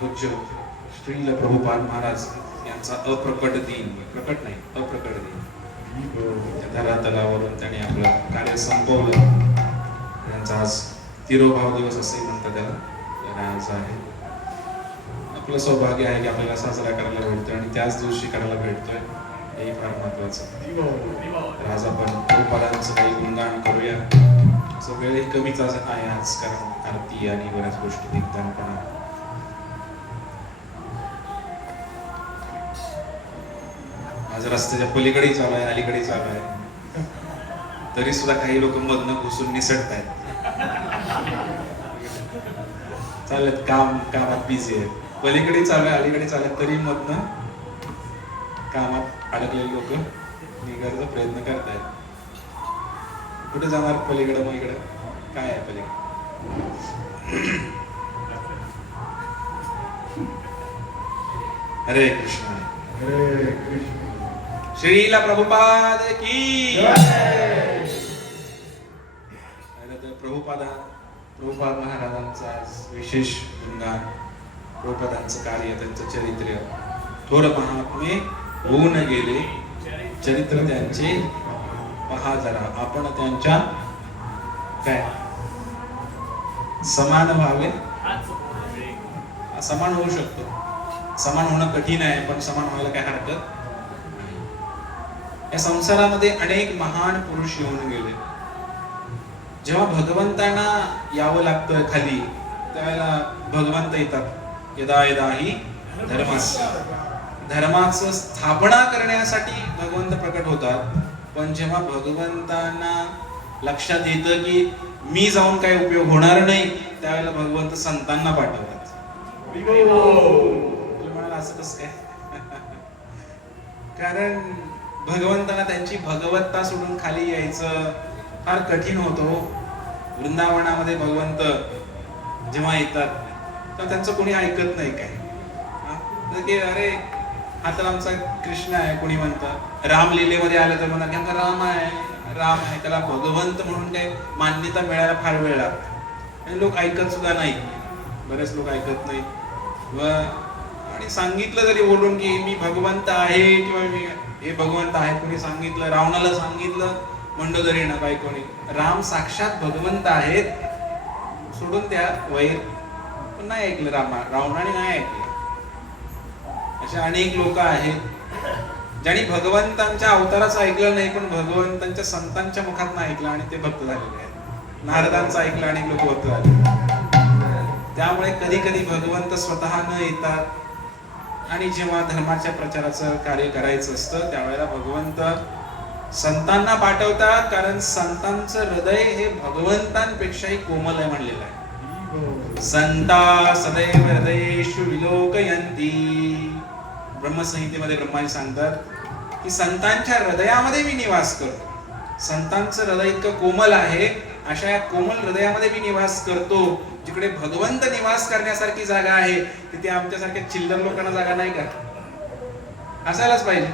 पूज्य श्रील प्रभुपाद महाराज यांचा अप्रकट दिन, प्रकट नाही अप्रकट दिन, धरातलावरून त्यांनी आपलं कार्य संपवलं. त्यांचा आज तिरोभाव दिवस असे म्हणतात त्याला. आज आहे आपलं सौभाग्य आहे की आपल्याला साजरा करायला भेटतोय आणि त्याच दिवशी करायला भेटतोय, हे फार महत्वाचं. आज आपण प्रभुपादांचं काही गुणगान करूया. असं वेळही कमीच आहे आज, कारण आरती आणि बऱ्याच गोष्टी निघताना पण आज रस्त्याच्या पलीकडे चालू आहे, अलीकडे चालू आहे, तरी सुद्धा काही लोक मधनं घुसून निसटत आहेत. चालत कामात बिझी आहेत, पलीकडे चालू आहे, अलीकडे चालू आहे, तरी मधनं कामात अडकलेले लोक निघायचा प्रयत्न करतायत. कुठे जाणार पलीकडं, मग इकडं काय आहे पलीकडे? हरे कृष्ण हरे कृष्ण. श्रीला प्रभुपाद की प्रभुपाद महाराजांचा विशेष गुणगान, प्रभुपादांचं कार्य, त्यांचं चरित्र, थोर महात्मे होऊन गेले चरित्र त्यांचे पहा जरा. आपण त्यांच्या काय समान व्हावे, समान होऊ शकतो. समान होणं कठीण आहे, पण समान व्हायला काय हरकत. या संसारामध्ये अनेक महान पुरुष येऊन गेले. जेव्हा भगवंतांना यावं लागतं खाली, त्यावेळेला भगवंत येतात. यदा यदा ही धर्माचं स्थापना करण्यासाठी भगवंत प्रकट होतात. पण जेव्हा भगवंतांना लक्षात येतं की मी जाऊन काही उपयोग होणार नाही, त्यावेळेला भगवंत संतांना पाठवतात. म्हणाला असं कसं काय? कारण भगवंतांना त्यांची भगवत्ता सोडून खाली यायचं फार कठीण होतो. वृंदावनामध्ये भगवंत जेव्हा येतात तर त्यांचं कोणी ऐकत नाही. काय अरे हा तर आमचा कृष्ण आहे, कोणी म्हणतं. रामलीलेमध्ये आलं तर म्हणा की राम आहे, त्याला भगवंत म्हणून काही मान्यता मिळायला फार वेळ लागतो आणि लोक ऐकत सुद्धा नाही. बरेच लोक ऐकत नाही. आणि सांगितलं जरी बोलून की मी भगवंत आहे किंवा मी हे भगवंत आहे, कोणी सांगितलं, रावणाला सांगितलं मंडोदरीनं बायकोनी, राम साक्षात भगवंत आहेत, सोडून त्या वैर, पण नाही ऐकलं. रावणाने नाही ऐकलं. अशा अनेक लोक आहेत ज्यांनी भगवंतांच्या अवताराचं ऐकलं नाही, पण भगवंतांच्या संतांच्या मुखात नाही ऐकलं आणि ते भक्त झालेले आहेत. नारदांचं ऐकलं आणि लोक भक्त झाले. त्यामुळे कधी कधी भगवंत स्वतः न येतात आणि जेव्हा धर्माच्या प्रचाराचं कार्य करायचं असतं त्यावेळेला भगवंत संतांना पाठवतात. कारण संतांचं हृदय हे भगवंतांपेक्षाही कोमल आहे म्हणलेलं आहे. संता सदैव हृदयेषु विलोकयन्ति. ब्रह्मसंहितेमध्ये ब्रह्माजी सांगतात की संतांच्या हृदयामध्ये मी निवास करतो. संतांचं हृदय इतकं कोमल आहे, अशा या कोमल हृदयामध्ये मी निवास करतो. जिकडे भगवंत निवास करण्यासारखी जागा आहे तिथे आमच्यासारख्या चिल्लर लोकांना जागा नाही का? असायलाच पाहिजे.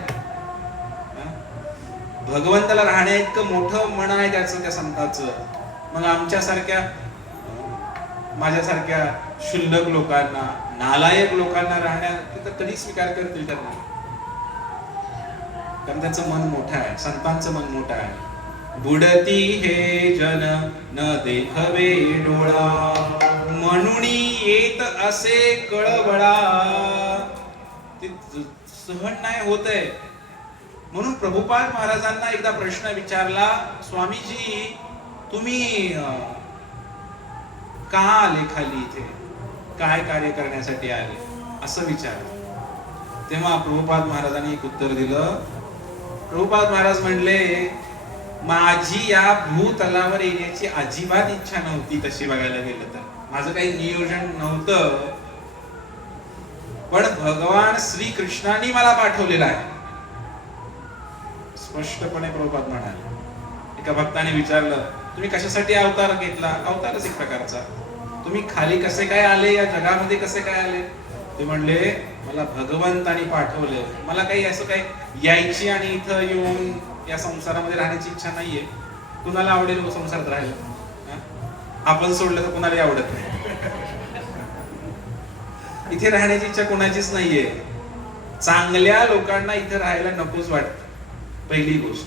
भगवंताला राहण्या इतकं मोठं मन आहे त्याचं, त्या संतांचं. मग आमच्यासारख्या, माझ्यासारख्या शुल्लक लोकांना, नालायक लोकांना राहण्या तिथं कधी स्वीकार करतील त्यांना? कारण त्याचं मन मोठं आहे, संतांचं मन मोठं आहे. बुडती हे जन न देखवे डोळा, म्हणून येत असे कळवळा. ते सहन नाही होत आहे. म्हणून प्रभुपाद महाराजांना एकदा प्रश्न विचारला, स्वामीजी तुम्ही का आले खाली, इथे काय कार्य करण्यासाठी आले, असं विचारलं. तेव्हा प्रभुपाद महाराजांनी एक उत्तर दिलं. प्रभुपाद महाराज म्हणले, माझी या भूतलावर येण्याची अजिबात इच्छा नव्हती. तशी बघायला गेलं तर माझं काही नियोजन नव्हतं, पण भगवान श्री कृष्णाने मला पाठवलेला आहे. स्पष्टपणे प्रभुपाद म्हणाले. एका भक्ताने विचारलं, तुम्ही कशासाठी अवतार घेतला? अवतारच एक प्रकारचा. तुम्ही खाली कसे काय आले, या जगामध्ये कसे काय आले? ते म्हणले, मला भगवंतानी पाठवले. मला काही असं काही यायची आणि इथं येऊन या संसारामध्ये राहण्याची इच्छा नाहीये. कुणाला आवडेल संसारात राहायला? आपण सोडलं तर कुणालाही आवडत नाही. इथे राहण्याची इच्छा कोणाचीच नाहीये. चांगल्या लोकांना इथे राहायला नकोच वाटत. पहिली गोष्ट,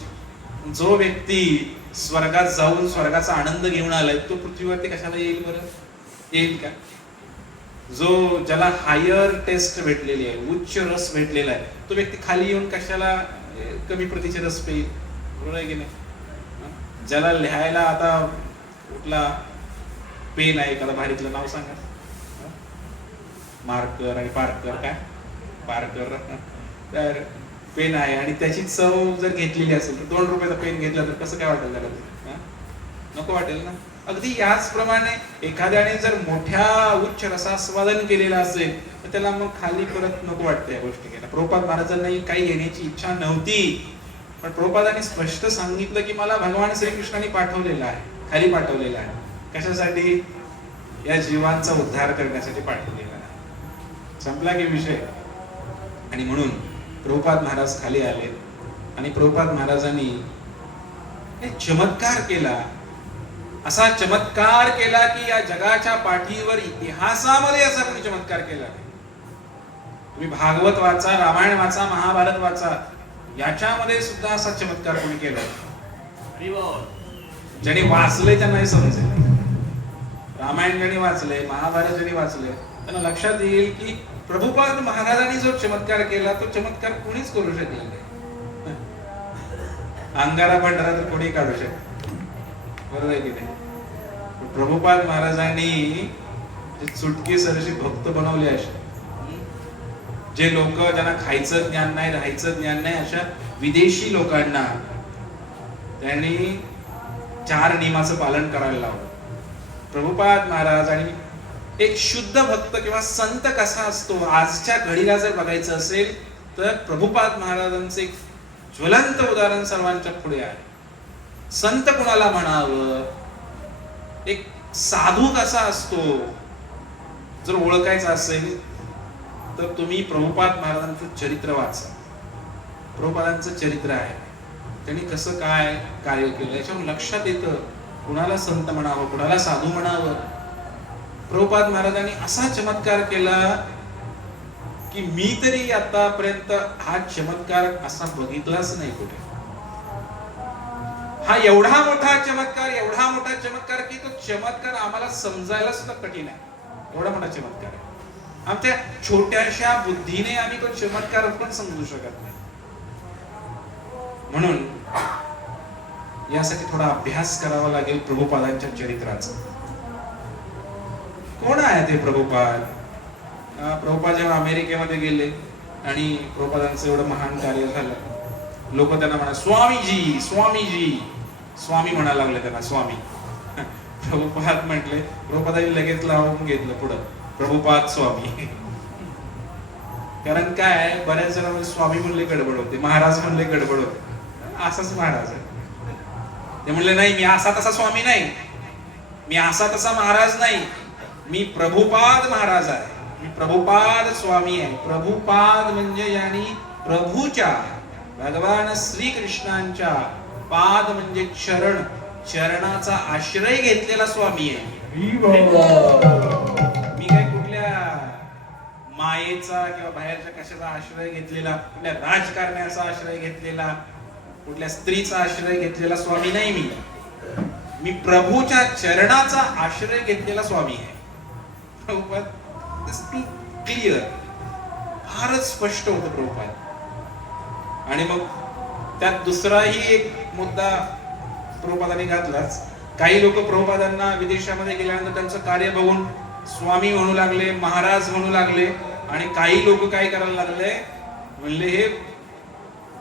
जो व्यक्ती स्वर्गात जाऊन स्वर्गाचा आनंद घेऊन आलाय तो पृथ्वीवरती कशाला येईल बरं? येईल का? जो ज्याला हायर टेस्ट भेटलेली आहे, उच्च रस भेटलेला आहे, तो व्यक्ती खाली येऊन कशाला कमी प्रतीचे रस पेईल? बरोबर आहे की नाही? ज्याला लिहायला आता कुठला पेन आहे, एखादा भारीतलं नाव सांगा. मार्कर आणि पार्कर, काय पार्कर तर पेन आहे आणि त्याची चव जर घेतलेली असेल तर 2 रुपयाचा पेन घेतला तर कसं काय वाटेल त्याला? नको वाटेल ना. अगदी याचप्रमाणे एखाद्याने जर मोठ्या उच्च रसास्वादन केलेलं असेल तर त्याला मग खाली परत नको वाटतं या गोष्टी घ्यायला. प्रभुपाद महाराजांनाही काही घेण्याची इच्छा नव्हती, पण प्रभुपादांनी स्पष्ट सांगितलं की मला भगवान श्रीकृष्णाने पाठवलेलं आहे, खाली पाठवलेलं आहे. कशासाठी? या जीवांचा उद्धार करण्यासाठी पाठवलेला आहे. संपला की विषय. आणि म्हणून प्रभुपाद महाराज खाली आले आणि प्रभुपाद महाराजांनी एक चमत्कार केला. असा चमत्कार केला की या जगाच्या पाठीवर इतिहासामध्ये असा कोणी चमत्कार केला नाही. तुम्ही भागवत वाचा, रामायण वाचा, महाभारत वाचा, याच्यामध्ये सुद्धा असा चमत्कार कोणी केला. ज्यांनी वाचले त्यांना हे समजेल. रामायण ज्यांनी वाचले, महाभारत ज्यांनी वाचले त्यांना लक्षात येईल की प्रभुपाद महाराजांनी जो चमत्कार केला तो चमत्कार कोणीच करू शकले नाही. अंगारा भंडारा तर कोणी काढू शकत, बरोबर आहे की नाही? प्रभुपाद महाराजांनी चुटकी सरशी भक्त बनवले. असे जे लोक ज्यांना खायचं ज्ञान नाही, राहायचं ज्ञान नाही, अशा विदेशी लोकांना त्यांनी 4 नियमाचं पालन करायला लावलं. प्रभुपाद महाराज आणि एक शुद्ध भक्त किंवा संत कसा असतो आजच्या घडीला जर बघायचं असेल तर प्रभुपाद महाराजांचे एक ज्वलंत उदाहरण सर्वांच्या पुढे आहे. संत कोणाला म्हणावं, एक साधू कसा असतो जर ओळखायचा असेल तर तुम्ही प्रभुपाद महाराजांचं चरित्र वाचा. प्रभुपादांचं चरित्र आहे, त्यांनी कसं काय कार्य केलं याच्यावर लक्षात येतं कुणाला संत म्हणावं, कुणाला साधू म्हणावं. प्रभुपाद महाराजांनी असा चमत्कार केला की मी तरी आतापर्यंत हा चमत्कार असा बघितलाच नाही कुठे. हा एवढा मोठा चमत्कार की तो चमत्कार आम्हाला समजायला सुद्धा कठीण आहे. एवढा मोठा चमत्कार आहे. आमच्या छोट्याशा बुद्धीने आम्ही तो चमत्कार पण समजू शकत नाही. म्हणून यासाठी थोडा अभ्यास करावा लागेल प्रभुपादांच्या चरित्राचा. कोण आहे ते प्रभुपाद? प्रभुपाद जेव्हा अमेरिकेमध्ये गेले आणि प्रभुपादांचं एवढं महान कार्य झालं, लोक त्यांना म्हणा स्वामीजी स्वामीजी, स्वामी म्हणायला लागले त्यांना, स्वामी. प्रभुपाद म्हटले, प्रभुपादांनी लगेच लावून घेतलं पुढं प्रभुपाद स्वामी. कारण काय, बऱ्याच जणांमध्ये स्वामी म्हणले गडबड होते, महाराज म्हणले गडबड होते. असाच महाराज आहे ते म्हणले, नाही मी असा तसा स्वामी नाही, मी असा तसा महाराज नाही, मी प्रभुपाद महाराज आहे, मी प्रभुपाद स्वामी आहे. प्रभुपाद म्हणजे यांनी प्रभूच्या, भगवान श्रीकृष्णांच्या, पाद म्हणजे चरण, चरणाचा आश्रय घेतलेला स्वामी आहे. मी काय कुठल्या मायेचा किंवा बाहेरच्या कशाचा आश्रय घेतलेला, कुठल्या राजकारण्याचा आश्रय घेतलेला, कुठल्या स्त्रीचा आश्रय घेतलेला स्वामी नाही. मी प्रभूच्या चरणाचा आश्रय घेतलेला स्वामी आहे. क्लिअर, फारच स्पष्ट होतं प्रभुपाद. आणि मग त्यात दुसराही एक मुद्दा प्रभुपादांनी घातलाच. काही लोक प्रभुपादांना विदेशामध्ये गेल्यानंतर त्यांचं कार्य बघून स्वामी म्हणू लागले, महाराज म्हणू लागले. आणि काही लोक काय करायला लागले, म्हणले हे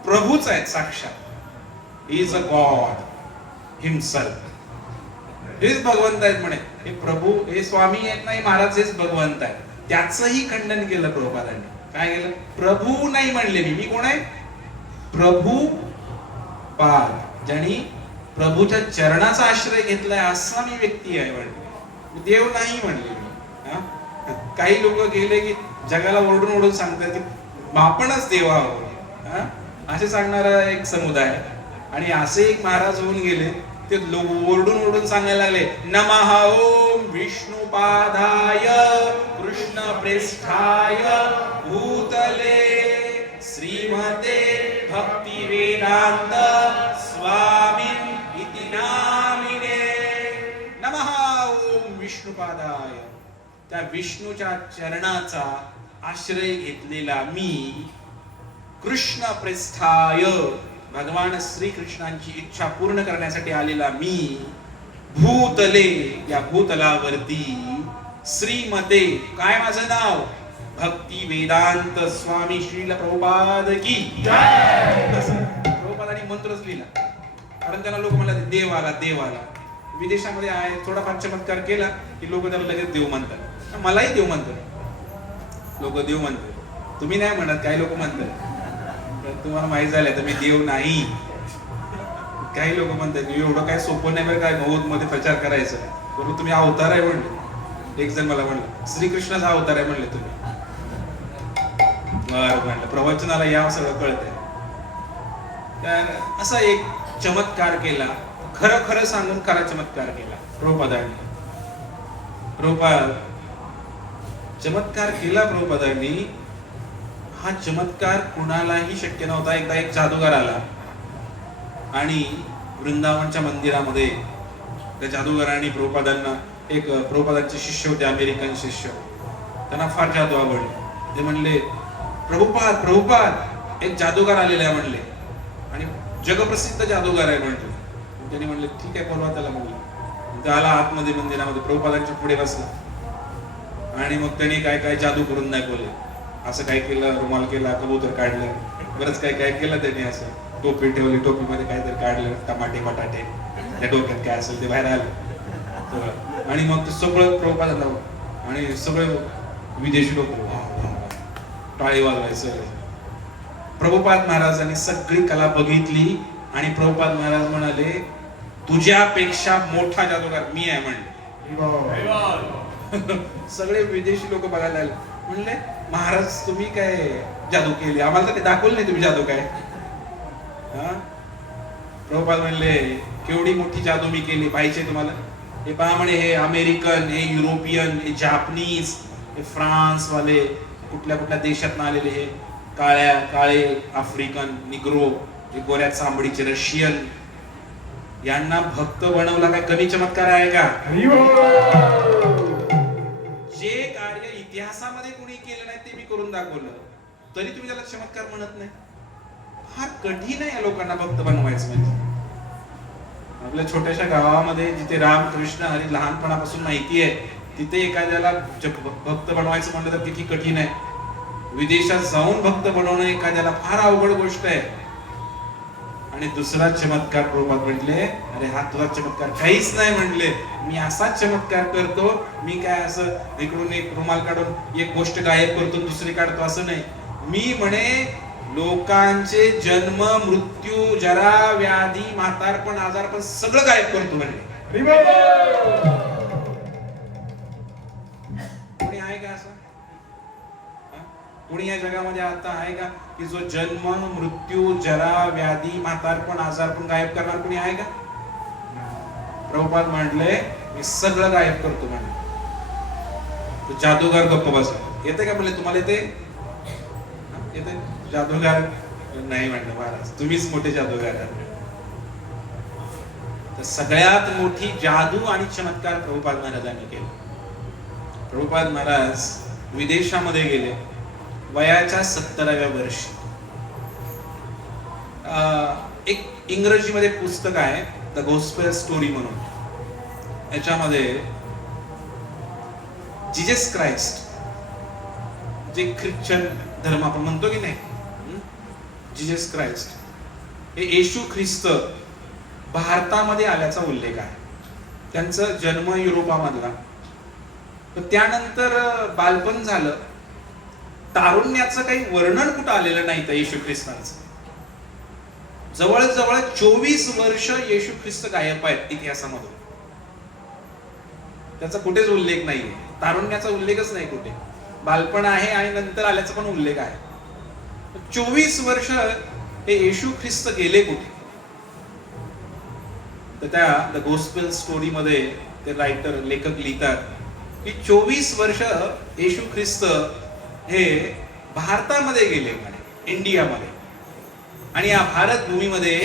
प्रभूच आहेत साक्षात, he is a God himself, हेच भगवंत आहेत म्हणे. हे प्रभू, हे स्वामी आहेत नाही, महाराज हेच भगवंत आहेत. त्याचंही खंडन केलं प्रभुपादांनी. काय केलं? प्रभू नाही म्हणले मी कोण आहे? प्रभू पाद, ज्यांनी प्रभूच्या चरणाचा आश्रय घेतलाय असा मी व्यक्ती आहे म्हणले, देव नाही म्हणले मी. काही लोक गेले की जगाला ओरडून ओरडून सांगतात की आपणच देव आहोत, असे सांगणारा एक समुदाय. आणि असे एक महाराज होऊन गेले, ते लोक ओरडून ओरडून सांगायला लागले, नमः ओम विष्णुपादाय कृष्णप्रेष्ठाय भूतले श्रीमते भक्तिवेदांत स्वामिन् इति नामिने नमः. ओम विष्णुपादाय. त्या विष्णूच्या चरणाचा आश्रय घेतलेला मी, कृष्णप्रेष्ठाय भगवान श्रीकृष्णांची इच्छा पूर्ण करण्यासाठी आलेला मी, भूतले या भूतलावरती, श्रीमते काय माझं नाव, भक्ती वेदांत स्वामी श्रील प्रभुपाद की प्रभुपादांनी मंत्रच लिहिला. कारण त्यांना लोक म्हणतात देव आला देव आला. विदेशामध्ये आहे थोडाफार चमत्कार केला की लोक त्याला लगेच देव म्हणतात. मलाही देव म्हणतात लोक, देव म्हणतात. तुम्ही नाही म्हणत, काही लोक म्हणतात. तुम्हाला माहित झालं तर मी देव नाही. काही लोक म्हणतात एवढं काय सोपं नाही बरं काय नव्वद मध्ये प्रचार करायचं. बरोबर तुम्ही अवतार आहे म्हणले. एक जण मला म्हणलं श्रीकृष्णाचा अवतार आहे म्हणले तुम्ही. म्हणलं प्रवचनाला या सगळं कळतंय. तर असा एक चमत्कार केला. खरं खरं सांगून खरा चमत्कार केला प्रभुपादांनी. प्रभुपाद चमत्कार केला प्रभुपादांनी. हा चमत्कार कुणालाही शक्य नव्हता. एकदा एक जादूगार आला आणि वृंदावनच्या मंदिरामध्ये त्या जादूगारांनी प्रभुपादांना, एक प्रभुपादांचे शिष्य होते अमेरिकन शिष्य, त्यांना फार जादू आवडली. ते म्हणले प्रभुपाद प्रभुपाद एक जादूगार आलेला आहे म्हणले आणि जगप्रसिद्ध जादूगार आहे म्हणतो. त्यांनी म्हणले ठीक आहे बोलवा त्याला. म्हणले त्याला आतमध्ये मंदिरामध्ये प्रभुपादांच्या पुढे बसला आणि मग त्यांनी काय काय जादू करून नाही बोलले. असं काय केलं, रुमाल केला, कबूतर काढलं, बरंच काय काय केलं त्यांनी. असं टोपी ठेवली, टोपीमध्ये काहीतरी काढलं, टमाटे बटाटे, त्या डोक्यात काय असेल ते बाहेर आलं आणि मग ते सगळं प्रभुपादांना आणि सगळे विदेशी लोक टाळी वाजवायचं. प्रभुपाद महाराजांनी सगळी कला बघितली आणि प्रभुपाद महाराज म्हणाले तुझ्यापेक्षा मोठा जादूगार मी आहे म्हणले. सगळे विदेशी लोक बघायला आले. म्हणले महाराज तुम्ही काय जादू केली, आम्हाला तर दाखवलं नाही तुम्ही जादू काय. प्रभुपाद म्हणले केवढी मोठी जादू मी केली पाहिजे तुम्हाला. हे पहा म्हणे हे अमेरिकन, हे युरोपियन, हे जापनीज, हे फ्रान्स वाले, कुठल्या कुठल्या देशात आलेले, हे काळे आफ्रिकन निग्रो, हे गोऱ्या चांबडीचे रशियन, यांना भक्त बनवला. काय कमी चमत्कार आहे का. जे कार्य इतिहासामध्ये कोणी केलं नाही ते मी करून दाखवलं तरी तुम्ही त्याला चमत्कार म्हणत नाही. फार कठीण आहे या लोकांना भक्त बनवायचं. म्हणजे आपल्या छोट्याशा गावामध्ये जिथे राम कृष्ण हरी लहानपणापासून माहिती आहे तिथे एखाद्याला भक्त बनवायचं म्हणलं तर किती कठीण आहे. विदेशात जाऊन भक्त बनवणं एखाद्याला फार अवघड गोष्ट आहे. आणि दुसरा चमत्कार प्रभुपाद म्हटले अरे हा तुझा चमत्कार काहीच नाही म्हणले. मी असाच चमत्कार करतो. मी काय असं इकडून एक रुमाल काढून एक गोष्ट गायब करतो दुसरी काढतो असं नाही. मी म्हणे लोकांचे जन्म मृत्यू जरा व्याधी म्हातारपण आजारपण सगळं गायब करतो म्हणे. कोणी आहे का असं? कोणी या जगामध्ये आता आहे का की जो जन्म मृत्यू जरा व्याधी म्हातारपण आजारपण गायब करणार कोणी आहे का? प्रभुपाद म्हटले मी सगळं गायब करतो म्हणे. तो जादूगार गप्प बसला. येते का म्हणले तुम्हाला येते? येते? जादूगार नाही म्हणलं महाराज तुम्हीच मोठे जादूगार आहात. तर सगळ्यात मोठी जादू आणि चमत्कार प्रभुपाद महाराजांनी केला. प्रभुपाद महाराज विदेशामध्ये गेले वयाच्या 70व्या वर्षी. एक इंग्रजीमध्ये पुस्तक आहे द गॉस्पेल स्टोरी म्हणून. याच्यामध्ये जीसस क्राइस्ट जे ख्रिश्चन धर्म आपण म्हणतो की नाही, जीसस क्राइस्ट हे येशू ख्रिस्त भारतामध्ये आल्याचा उल्लेख आहे. त्यांचा जन्म युरोपामधला. पण त्यानंतर बालपण झालं. तारुण्याचं काही वर्णन कुठं आलेलं नाही त्या येशू ख्रिस्तांचं. जवळजवळ 24 वर्ष येशू ख्रिस्त गायब आहेत इतिहासामधून. त्याचा कुठेच उल्लेख नाहीये. तारुण्याचा उल्लेखच नाही कुठे. बालपण आहे आणि नंतर आल्याचा पण उल्लेख आहे. 24 वर्ष हे येशू ख्रिस्त गेले कुठे? तर त्या द गॉस्पेल स्टोरी मध्ये ते रायटर लेखक लिहितात की 24 वर्ष येशू ख्रिस्त हे भारतामध्ये गेले म्हणे, इंडियामध्ये. आणि या भारत भूमीमध्ये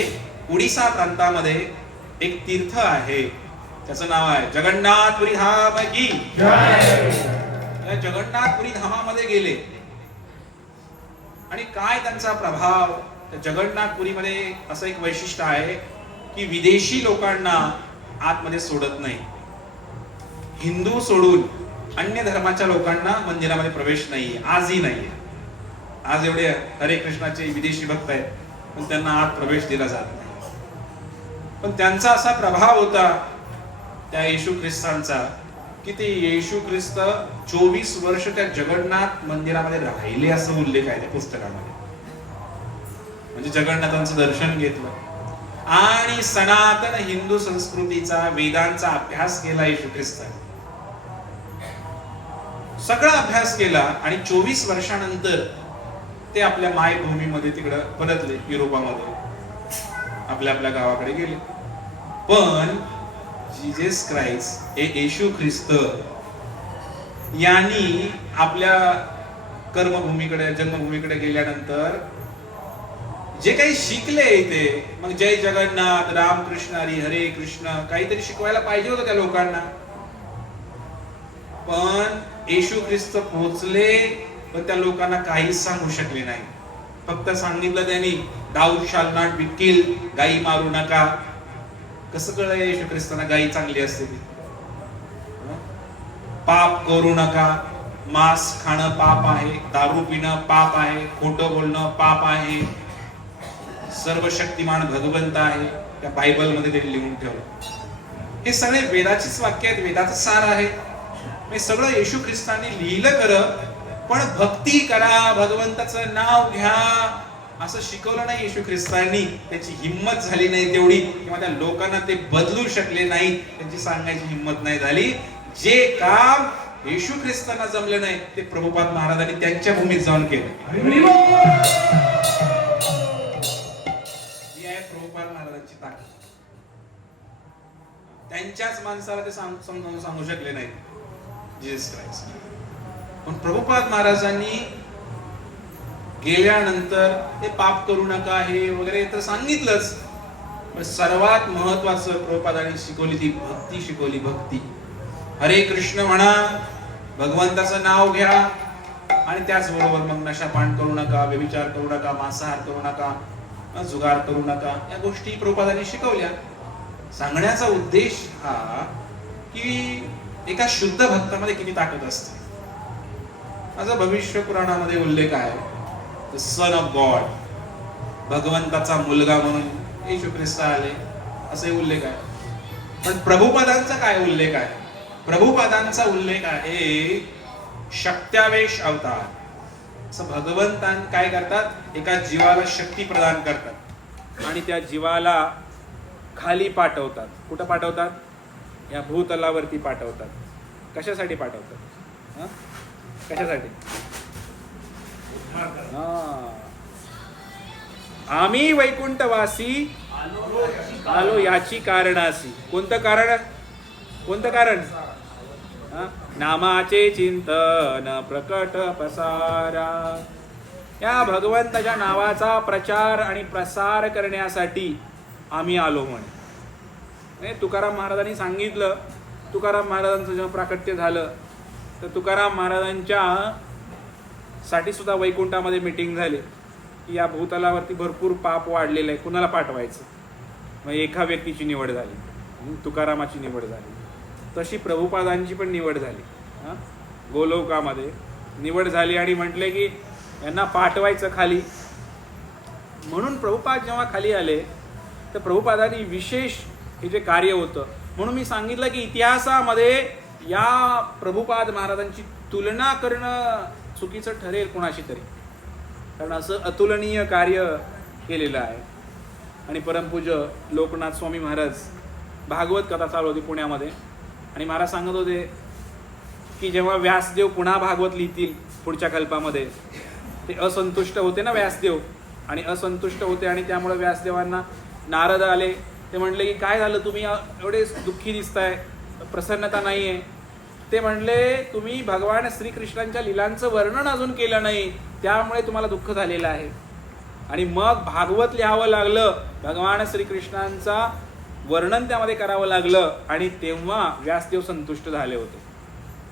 उडीसा प्रांतामध्ये एक तीर्थ आहे, त्याचं नाव आहे जगन्नाथपुरी धाम की जय. जगन्नाथपुरी धामामध्ये गेले आणि काय त्यांचा प्रभाव. त्या जगन्नाथपुरीमध्ये असं एक वैशिष्ट्य आहे की विदेशी लोकांना आतमध्ये सोडत नाही. हिंदू सोडून अन्य धर्माच्या लोकांना मंदिरामध्ये प्रवेश नाहीये, आजही नाहीये. आज एवढे हरे कृष्णाचे विदेशी भक्त आहेत पण त्यांना आत प्रवेश दिला जात नाही. पण त्यांचा असा प्रभाव होता त्या येशू ख्रिस्तांचा की ते येशू ख्रिस्त 24 वर्ष त्या जगन्नाथ मंदिरामध्ये राहिले असं उल्लेख आहे त्या पुस्तकामध्ये. म्हणजे जगन्नाथांचं दर्शन घेतलं आणि सनातन हिंदू संस्कृतीचा वेदांचा अभ्यास केला येशू ख्रिस्ताने. सगळा अभ्यास केला आणि 24 वर्षानंतर ते आपल्या मायभूमीमध्ये तिकडं परतले, युरोपामध्ये आपल्या आपल्या गावाकडे गेले. पण जीसस क्राइस्ट हे येशू ख्रिस्त यांनी आपल्या कर्मभूमीकडे जन्मभूमीकडे गेल्यानंतर जे काही शिकले ते, मग जय जगन्नाथ, रामकृष्ण हरी, हरे कृष्ण काहीतरी शिकवायला पाहिजे होतं त्या लोकांना. पण येशू ख्रिस्त पोहोचले पण त्या लोकांना काहीच सांगू शकले नाही. फक्त सांगितलं त्यांनी दाऊद शाल नॉट बी किल, गायी मारू नका. कसं कळलं येशू ख्रिस्तांना गायी चांगली असते ती? पाप करू नका, मांस खाणं पाप आहे, दारू पिणं पाप आहे, खोटं बोलणं पाप आहे, सर्वशक्तिमान भगवंत आहे, त्या बायबल मध्ये ते लिहून ठेवलं. हे सगळे वेदाचीच वाक्य आहेत, वेदाचं सार आहे. हे सगळं येशू ख्रिस्तांनी लिहिलं खरं, पण भक्ती करा, भगवंताचं नाव घ्या असं शिकवलं नाही येशू ख्रिस्तांनी. त्याची हिंमत झाली नाही तेवढी, किंवा त्या लोकांना ते बदलू शकले नाही, त्यांची सांगायची हिंमत नाही झाली. जे काम येशू ख्रिस्तांना जमलं नाही ते प्रभुपाद महाराजांनी त्यांच्या भूमीत जाऊन केलं. ही आहे प्रभुपाद महाराजांची ताकद. त्यांच्याच माणसाला ते समजावून सांगू शकले नाही जीसस क्राइस्ट. पण प्रभुपाद महाराजांनी गेल्यानंतर ते पाप करू नका हे वगैरे तर सांगितलंच, पण सर्वात महत्वाचं प्रभुपादांनी शिकवली ती भक्ती शिकवली. भक्ती, हरे कृष्ण म्हणा, भगवंताचं नाव घ्या, आणि त्याचबरोबर मग नशापान करू नका, व्यभिचार करू नका, मांसाहार करू नका, जुगार करू नका. या गोष्टी प्रभुपादांनी शिकवल्या. सांगण्याचा उद्देश हा की एका शुद्ध भक्तामध्ये किती ताकद असते. माझा भविष्य पुराणामध्ये उल्लेख आहे, द सन ऑफ गॉड, भगवंताचा मुलगा म्हणून येशू ख्रिस्त आले असे उल्लेख आहे. पण प्रभुपादांचा काय उल्लेख आहे? प्रभुपादांचा उल्लेख आहे शक्त्यावेश अवतार. असं भगवंतां काय करतात, एका जीवाला शक्ती प्रदान करतात आणि त्या जीवाला खाली पाठवतात. कुठं पाठवतात? या भूतलावरती पाठवतात. कशासाठी पाठवतात? कशासाठी? आम्ही वैकुंठवासी आलो याची कारणासी. कोणतं कारण? कोणतं कारण? नामाचे चिंतन प्रकट पसारा. या भगवंताच्या नावाचा प्रचार आणि प्रसार करण्यासाठी आम्ही आलो म्हणे. तुकाराम महाराजांनी सांगितलं, तुकाराम महाराजांचं जेव्हा प्राकट्य झालं तर तुकाराम महाराजांच्या साठी सुद्धा वैकुंठामध्ये मीटिंग झाली की या भूतलावरती भरपूर पाप वाढलेलं आहे, कुणाला पाठवायचं? मग एका व्यक्तीची निवड झाली, तुकारामाची निवड झाली. तशी प्रभुपादांची पण निवड झाली. गोलोकामध्ये निवड झाली आणि म्हटले की यांना पाठवायचं खाली. म्हणून प्रभुपाद जेव्हा खाली आले तर प्रभुपादांनी विशेष हे जे कार्य होतं, म्हणून मी सांगितलं की इतिहासामध्ये या प्रभुपाद महाराजांची तुलना करणं चुकीचं ठरेल कोणाशी तरी, कारण असं अतुलनीय कार्य केलेलं आहे. आणि परमपूज्य लोकनाथ स्वामी महाराज भागवत कथा चालू होती पुण्यामध्ये, आणि महाराज सांगत होते की जेव्हा व्यासदेव पुन्हा भागवत लिहितील पुढच्या कल्पामध्ये, ते असंतुष्ट होते ना व्यासदेव, आणि असंतुष्ट होते आणि त्यामुळे व्यासदेवांना नारद आले. ते म्हटले की काय झालं, तुम्ही एवढे दुःखी दिसताय, प्रसन्नता नाही आहे. ते म्हणले तुम्ही भगवान श्रीकृष्णांच्या लीलांचं वर्णन अजून केलं नाही, त्यामुळे तुम्हाला दुःख झालेलं आहे. आणि मग भागवत लिहावं लागलं, भगवान श्रीकृष्णांचा वर्णन त्यामध्ये करावं लागलं, आणि तेव्हा व्यासदेव संतुष्ट झाले होते.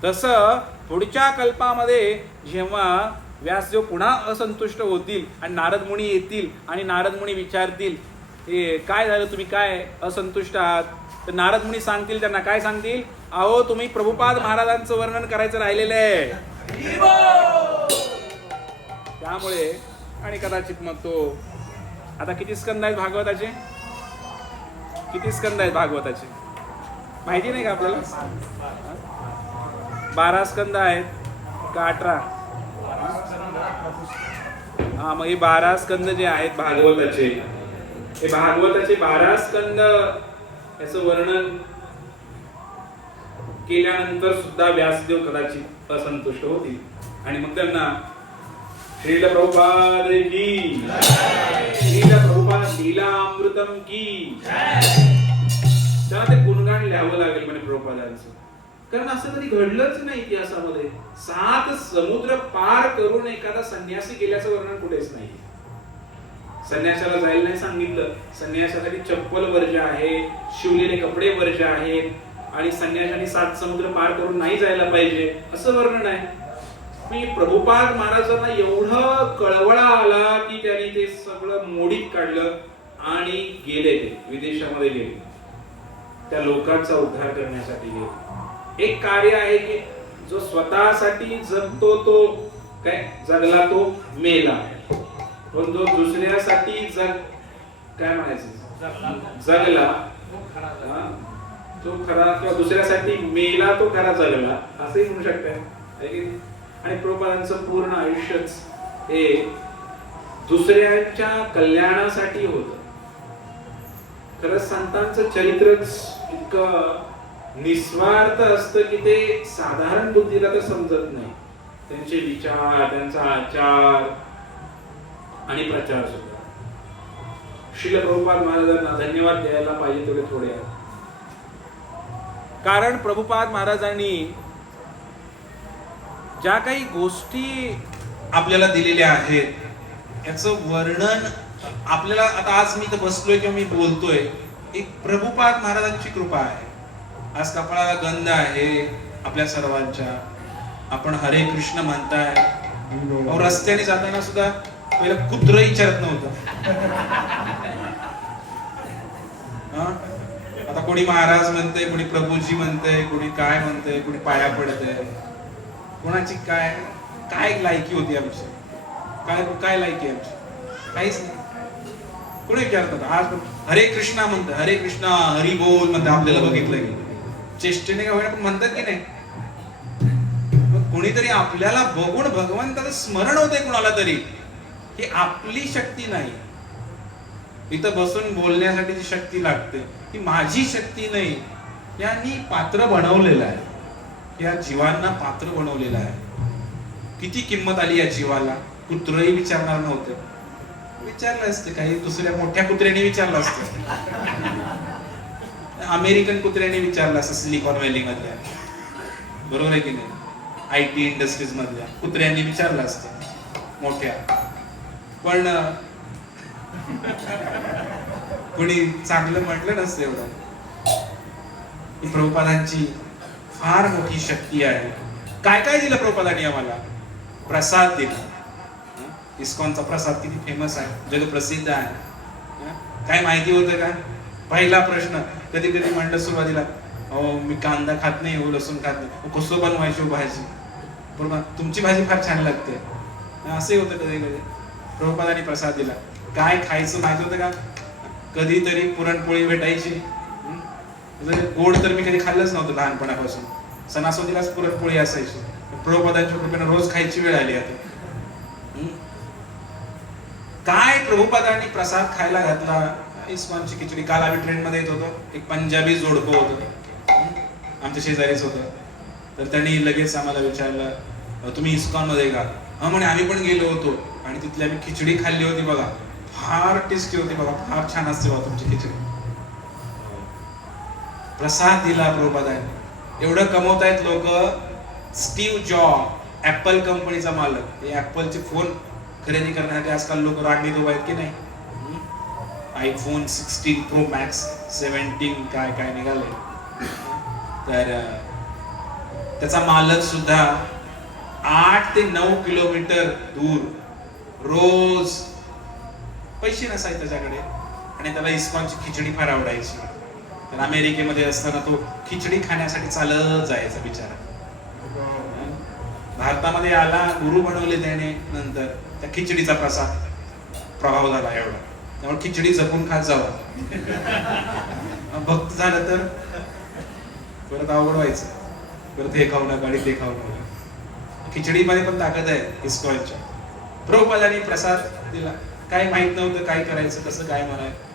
तसं पुढच्या कल्पामध्ये जेव्हा व्यासदेव पुन्हा असंतुष्ट होतील आणि नारद मुनी येतील आणि नारद मुनी विचारतील हे काय झालं, तुम्ही काय असंतुष्ट आहात, तर नारद मुनी सांगतील त्यांना, काय सांगतील, अहो तुम्ही प्रभुपाद महाराजांचं वर्णन करायचं राहिलेलं आहे. त्यामुळे आणि कदाचित मग तो आता किती स्कंद आहेत भागवताचे, किती स्कंद आहेत भागवताचे माहिती नाही का आपल्याला? 12 स्कंद आहेत का 18? हा, मग हे 12 स्कंद जे आहेत भागवताचे, हे भागवताचे 12 स्कंद याचं वर्णन केल्यानंतर सुद्धा व्यासदेव कदाचित असंतुष्ट होतील. आणि मग त्यांना श्रील प्रभुपाद की, श्रील प्रभुपाद लीलामृतम की, त्यांना ते गुणगान लिहावं लागेल म्हणे प्रभुपादांचं. कारण असं कधी घडलंच नाही इतिहासामध्ये. 7 समुद्र पार करून एखादा संन्यासी गेल्याचं वर्णन कुठेच नाही. संन्यासाला जायला नाही सांगितलं, संन्यासासाठी चप्पल वर्ज्य आहे, शिवलेले कपडे वर्ज्य आहेत, आणि संन्यासाने 7 समुद्र पार करून नाही जायला पाहिजे असं वर्णन आहे. मी प्रभुपाद महाराजांना एवढं कळवळा आला की त्यांनी ते सगळं मोडीत काढलं आणि गेले, ते विदेशामध्ये गेले, त्या लोकांचा उद्धार करण्यासाठी गेले. एक कार्य आहे की जो स्वतःसाठी जगतो तो काय जगला तो मेला, पण जो दुसऱ्यासाठी काय म्हणायचं जगला तो खरा, किंवा दुसऱ्यासाठी मेला तो खरा जगला असंही म्हणू शकताय. आणि प्रभुपादांचं पूर्ण आयुष्यच हे दुसऱ्याच्या कल्याणासाठी होतं. खरंच संतांचं चरित्रच इतकं निस्वार्थ असतं की ते साधारण बुद्धीला तर समजत नाही. त्यांचे विचार, त्यांचा आचार आणि प्रचार सुद्धा. श्रील प्रभुपाद महाराजांना धन्यवाद द्यायला पाहिजे तेवढे थोडे आहे. कारण प्रभुपाद महाराजांनी ज्या काही गोष्टी आपल्याला दिलेल्या आहेत याचं वर्णन आपल्याला, आता आज मी तर बसलोय किंवा मी बोलतोय, एक प्रभुपाद महाराजांची कृपा आहे. आज कपाळाला गंध आहे आपल्या सर्वांच्या, आपण हरे कृष्ण म्हणताय, रस्त्याने जाताना सुद्धा पहिला कुत्र विचारत नव्हतं. आता कोणी महाराज म्हणते, कोणी प्रभूजी म्हणते, कोणी काय म्हणते, कोणी पाया पडते. कोणाची काय काय लायकी होती आमची, काय लायकी आमची, काहीच नाही. कोणी विचारतात. आज हरे कृष्णा म्हणतं, हरे कृष्णा हरी बोल म्हणतं. आपल्याला बघितलं की चेष्टेने का होईना पण म्हणतात की नाही. कोणीतरी आपल्याला बघून भगवंताचं स्मरण होतंय कुणाला तरी, ही आपली शक्ती नाही. इथं बसून बोलण्यासाठी जी शक्ती लागते ती माझी शक्ती नाही. यांनी पात्र बनवलेलं आहे, या जीवांना पात्र बनवलेलं आहे. किती किंमत आली या जीवाला. कुत्रही विचारणार नव्हते, विचारलं असते काही दुसऱ्या मोठ्या कुत्र्याने विचारलं असतं. अमेरिकन कुत्र्याने विचारलं असतं, सिलिकॉन व्हॅली मधल्या, बरोबर आहे की नाही, IT इंडस्ट्रीज मधल्या कुत्र्यांनी विचारलं असतं मोठ्या. पण कोणी चांगलं म्हटलं नसतं एवढं. ही प्रभुपादांची फार मोठी शक्ती आहे. काय काय दिलं प्रभुपादांनी आम्हाला? प्रसाद दिला. इस्कॉनचा प्रसाद किती फेमस आहे, जगप्रसिद्ध आहे. काय माहिती होतं का? पहिला प्रश्न कधी कधी म्हणलं सुरुवातीला, मी कांदा खात नाही, लसूण खात नाही, कसं बनवायची भाजी, बरोबर तुमची भाजी फार छान लागते, असंही होतं कधी कधी. प्रभुपादांनी प्रसाद दिला. काय खायचं माहिती होतं का? कधीतरी पुरणपोळी भेटायची. गोड तर मी कधी खाल्लंच नव्हतं लहानपणापासून. सणासुदीलाच पुरणपोळी असायची. प्रभुपादांच्या कृपेने रोज खायची वेळ आली आता. काय प्रभुपादांनी प्रसाद खायला घातला? इस्कॉनची खिचडी. काल आम्ही ट्रेन मध्ये येत होतो, एक पंजाबी जोडपं होतं, आमच्या शेजारीच होतं. तर त्यांनी लगेच आम्हाला विचारलं, तुम्ही इस्कॉन मध्ये का? हा म्हणे आम्ही पण गेलो होतो आणि तिथली आम्ही खिचडी खाल्ली होती बघा, फार टेस्टी होती बघा, फार छान असते बघा तुमची खिचडी. प्रसाद दिला प्रभुपादांनी. एवढं कमवतायत लोक. स्टीव्ह जॉब ऍपल कंपनीचा मालक, हे ऍपलचे फोन खरेदी करण्यासाठी आजकाल लोक रांगेत उभे आहेत की नाही. आयफोन 16 प्रो मॅक्स 17 काय काय निघाले. तर त्याचा मालक सुद्धा 8 ते 9 किलोमीटर दूर रोज, पैसे नसायचे त्याच्याकडे आणि त्याला इस्कॉनची खिचडी फार आवडायची. तर अमेरिकेमध्ये असताना तो खिचडी खाण्यासाठी चालत जायचा बिचारा. भारतामध्ये आला, गुरु बनवले त्याने, नंतर त्या खिचडीचा प्रभाव झाला एवढा. त्यामुळे खिचडी जपून खात जावा. भक्त झालं तर परत अवघड व्हायचं. परत हे खाऊ नका आणि ते खाऊ नका. खिचडीमध्ये पण ताकद आहे इस्कॉनच्या. प्रभुपादांनी प्रसाद दिला. काय माहित नव्हतं काय करायचं, कसं काय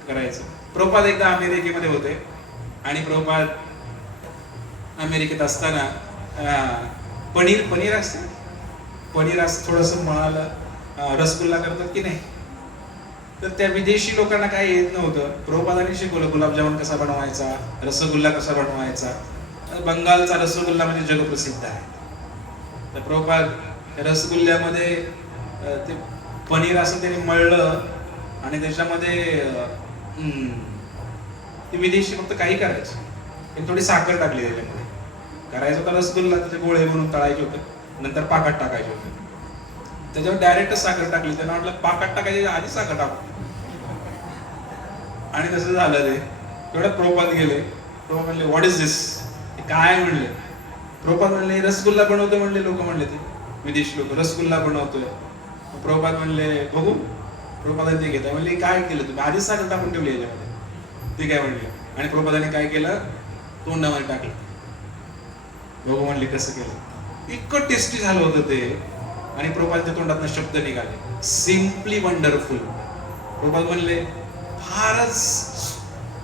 करायचं. प्रभुपाद एकदा अमेरिकेमध्ये होते आणि प्रभुपाद अमेरिकेत असताना पनीर असते, पनीर असं थोडस मळाला रसगुल्ला करतात की नाही. तर त्या विदेशी लोकांना काय येत नव्हतं. प्रभुपादांनी शिकवलं गुलाबजामुन कसा बनवायचा, रसगुल्ला कसा बनवायचा. बंगालचा रसगुल्ला म्हणजे जगप्रसिद्ध आहे. तर प्रभुपाद रसगुल्ल्यामध्ये ते पनीर असं त्याने मळलं आणि त्याच्यामध्ये ते विदेशी फक्त काही करायचे, थोडी साखर टाकली त्याच्यामध्ये. करायचं होतं रसगुल्ला, त्याचे गोळे बनवून तळायचे होते, नंतर पाकात टाकायचे होते. त्याच्यावर डायरेक्ट साखर टाकली. त्यांना वाटलं पाकात टाकायचे आधी साखर टाकू, आणि तसं झालं. ते तेवढ्यात प्रभुपाद गेले. प्रभुपाद म्हणले व्हॉट इज दिस, काय म्हणले. प्रभुपाद म्हणले रसगुल्ला बनवतोय म्हणले. लोक म्हणले, ते विदेशी लोक रसगुल्ला बनवतोय. प्रभुपाद म्हणले बघू. प्रभुपादांनी ते घेतलं. म्हणले काय केलं तुम्ही, आधीच साखर टाकून ठेवली याच्यामध्ये. ते काय म्हणले, आणि प्रभुपादांनी काय केलं, तोंडामध्ये टाकलं. बघू म्हणले कसं केलं. इतकं टेस्टी झालं होतं ते. आणि प्रभुपादांच्या तोंडातून शब्द निघाले, सिम्पली वंडरफुल. प्रभुपाद म्हणले फारच,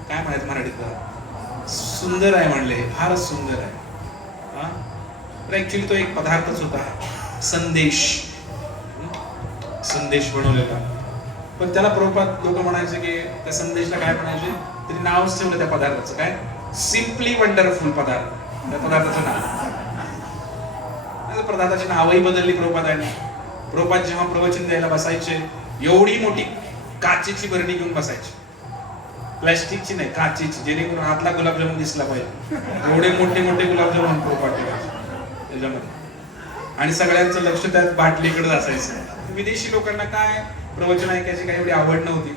काय म्हणायचं मराठीत, सुंदर आहे म्हणले, फारच सुंदर आहे. ऍक्च्युली तो एक पदार्थच होता, संदेश बनवलेला. पण त्याला प्रभुपाद लोक म्हणायचे की त्या संदेशला काय म्हणायचे, तरी नावच ठेवलं त्या पदार्थाचं, काय सिम्पली वंडरफुल पदार्थ. त्या पदार्थाचं नाव, पदार्थाची नावही बदलली प्रभुपादांनी. प्रभुपाद जेव्हा प्रवचन द्यायला बसायचे, एवढी मोठी काचेची बरणी घेऊन बसायची. प्लॅस्टिकची नाही, काचेची, जेणेकरून आतला गुलाबजामुन दिसला पाहिजे. एवढे मोठे मोठे गुलाबजामुन प्रभुपाद ठेवायचे त्याच्यामध्ये. आणि सगळ्यांचं लक्ष त्या बाटलीकडे असायचं. विदेशी लोकांना काय प्रवचन ऐकायची काही एवढी आवड नव्हती.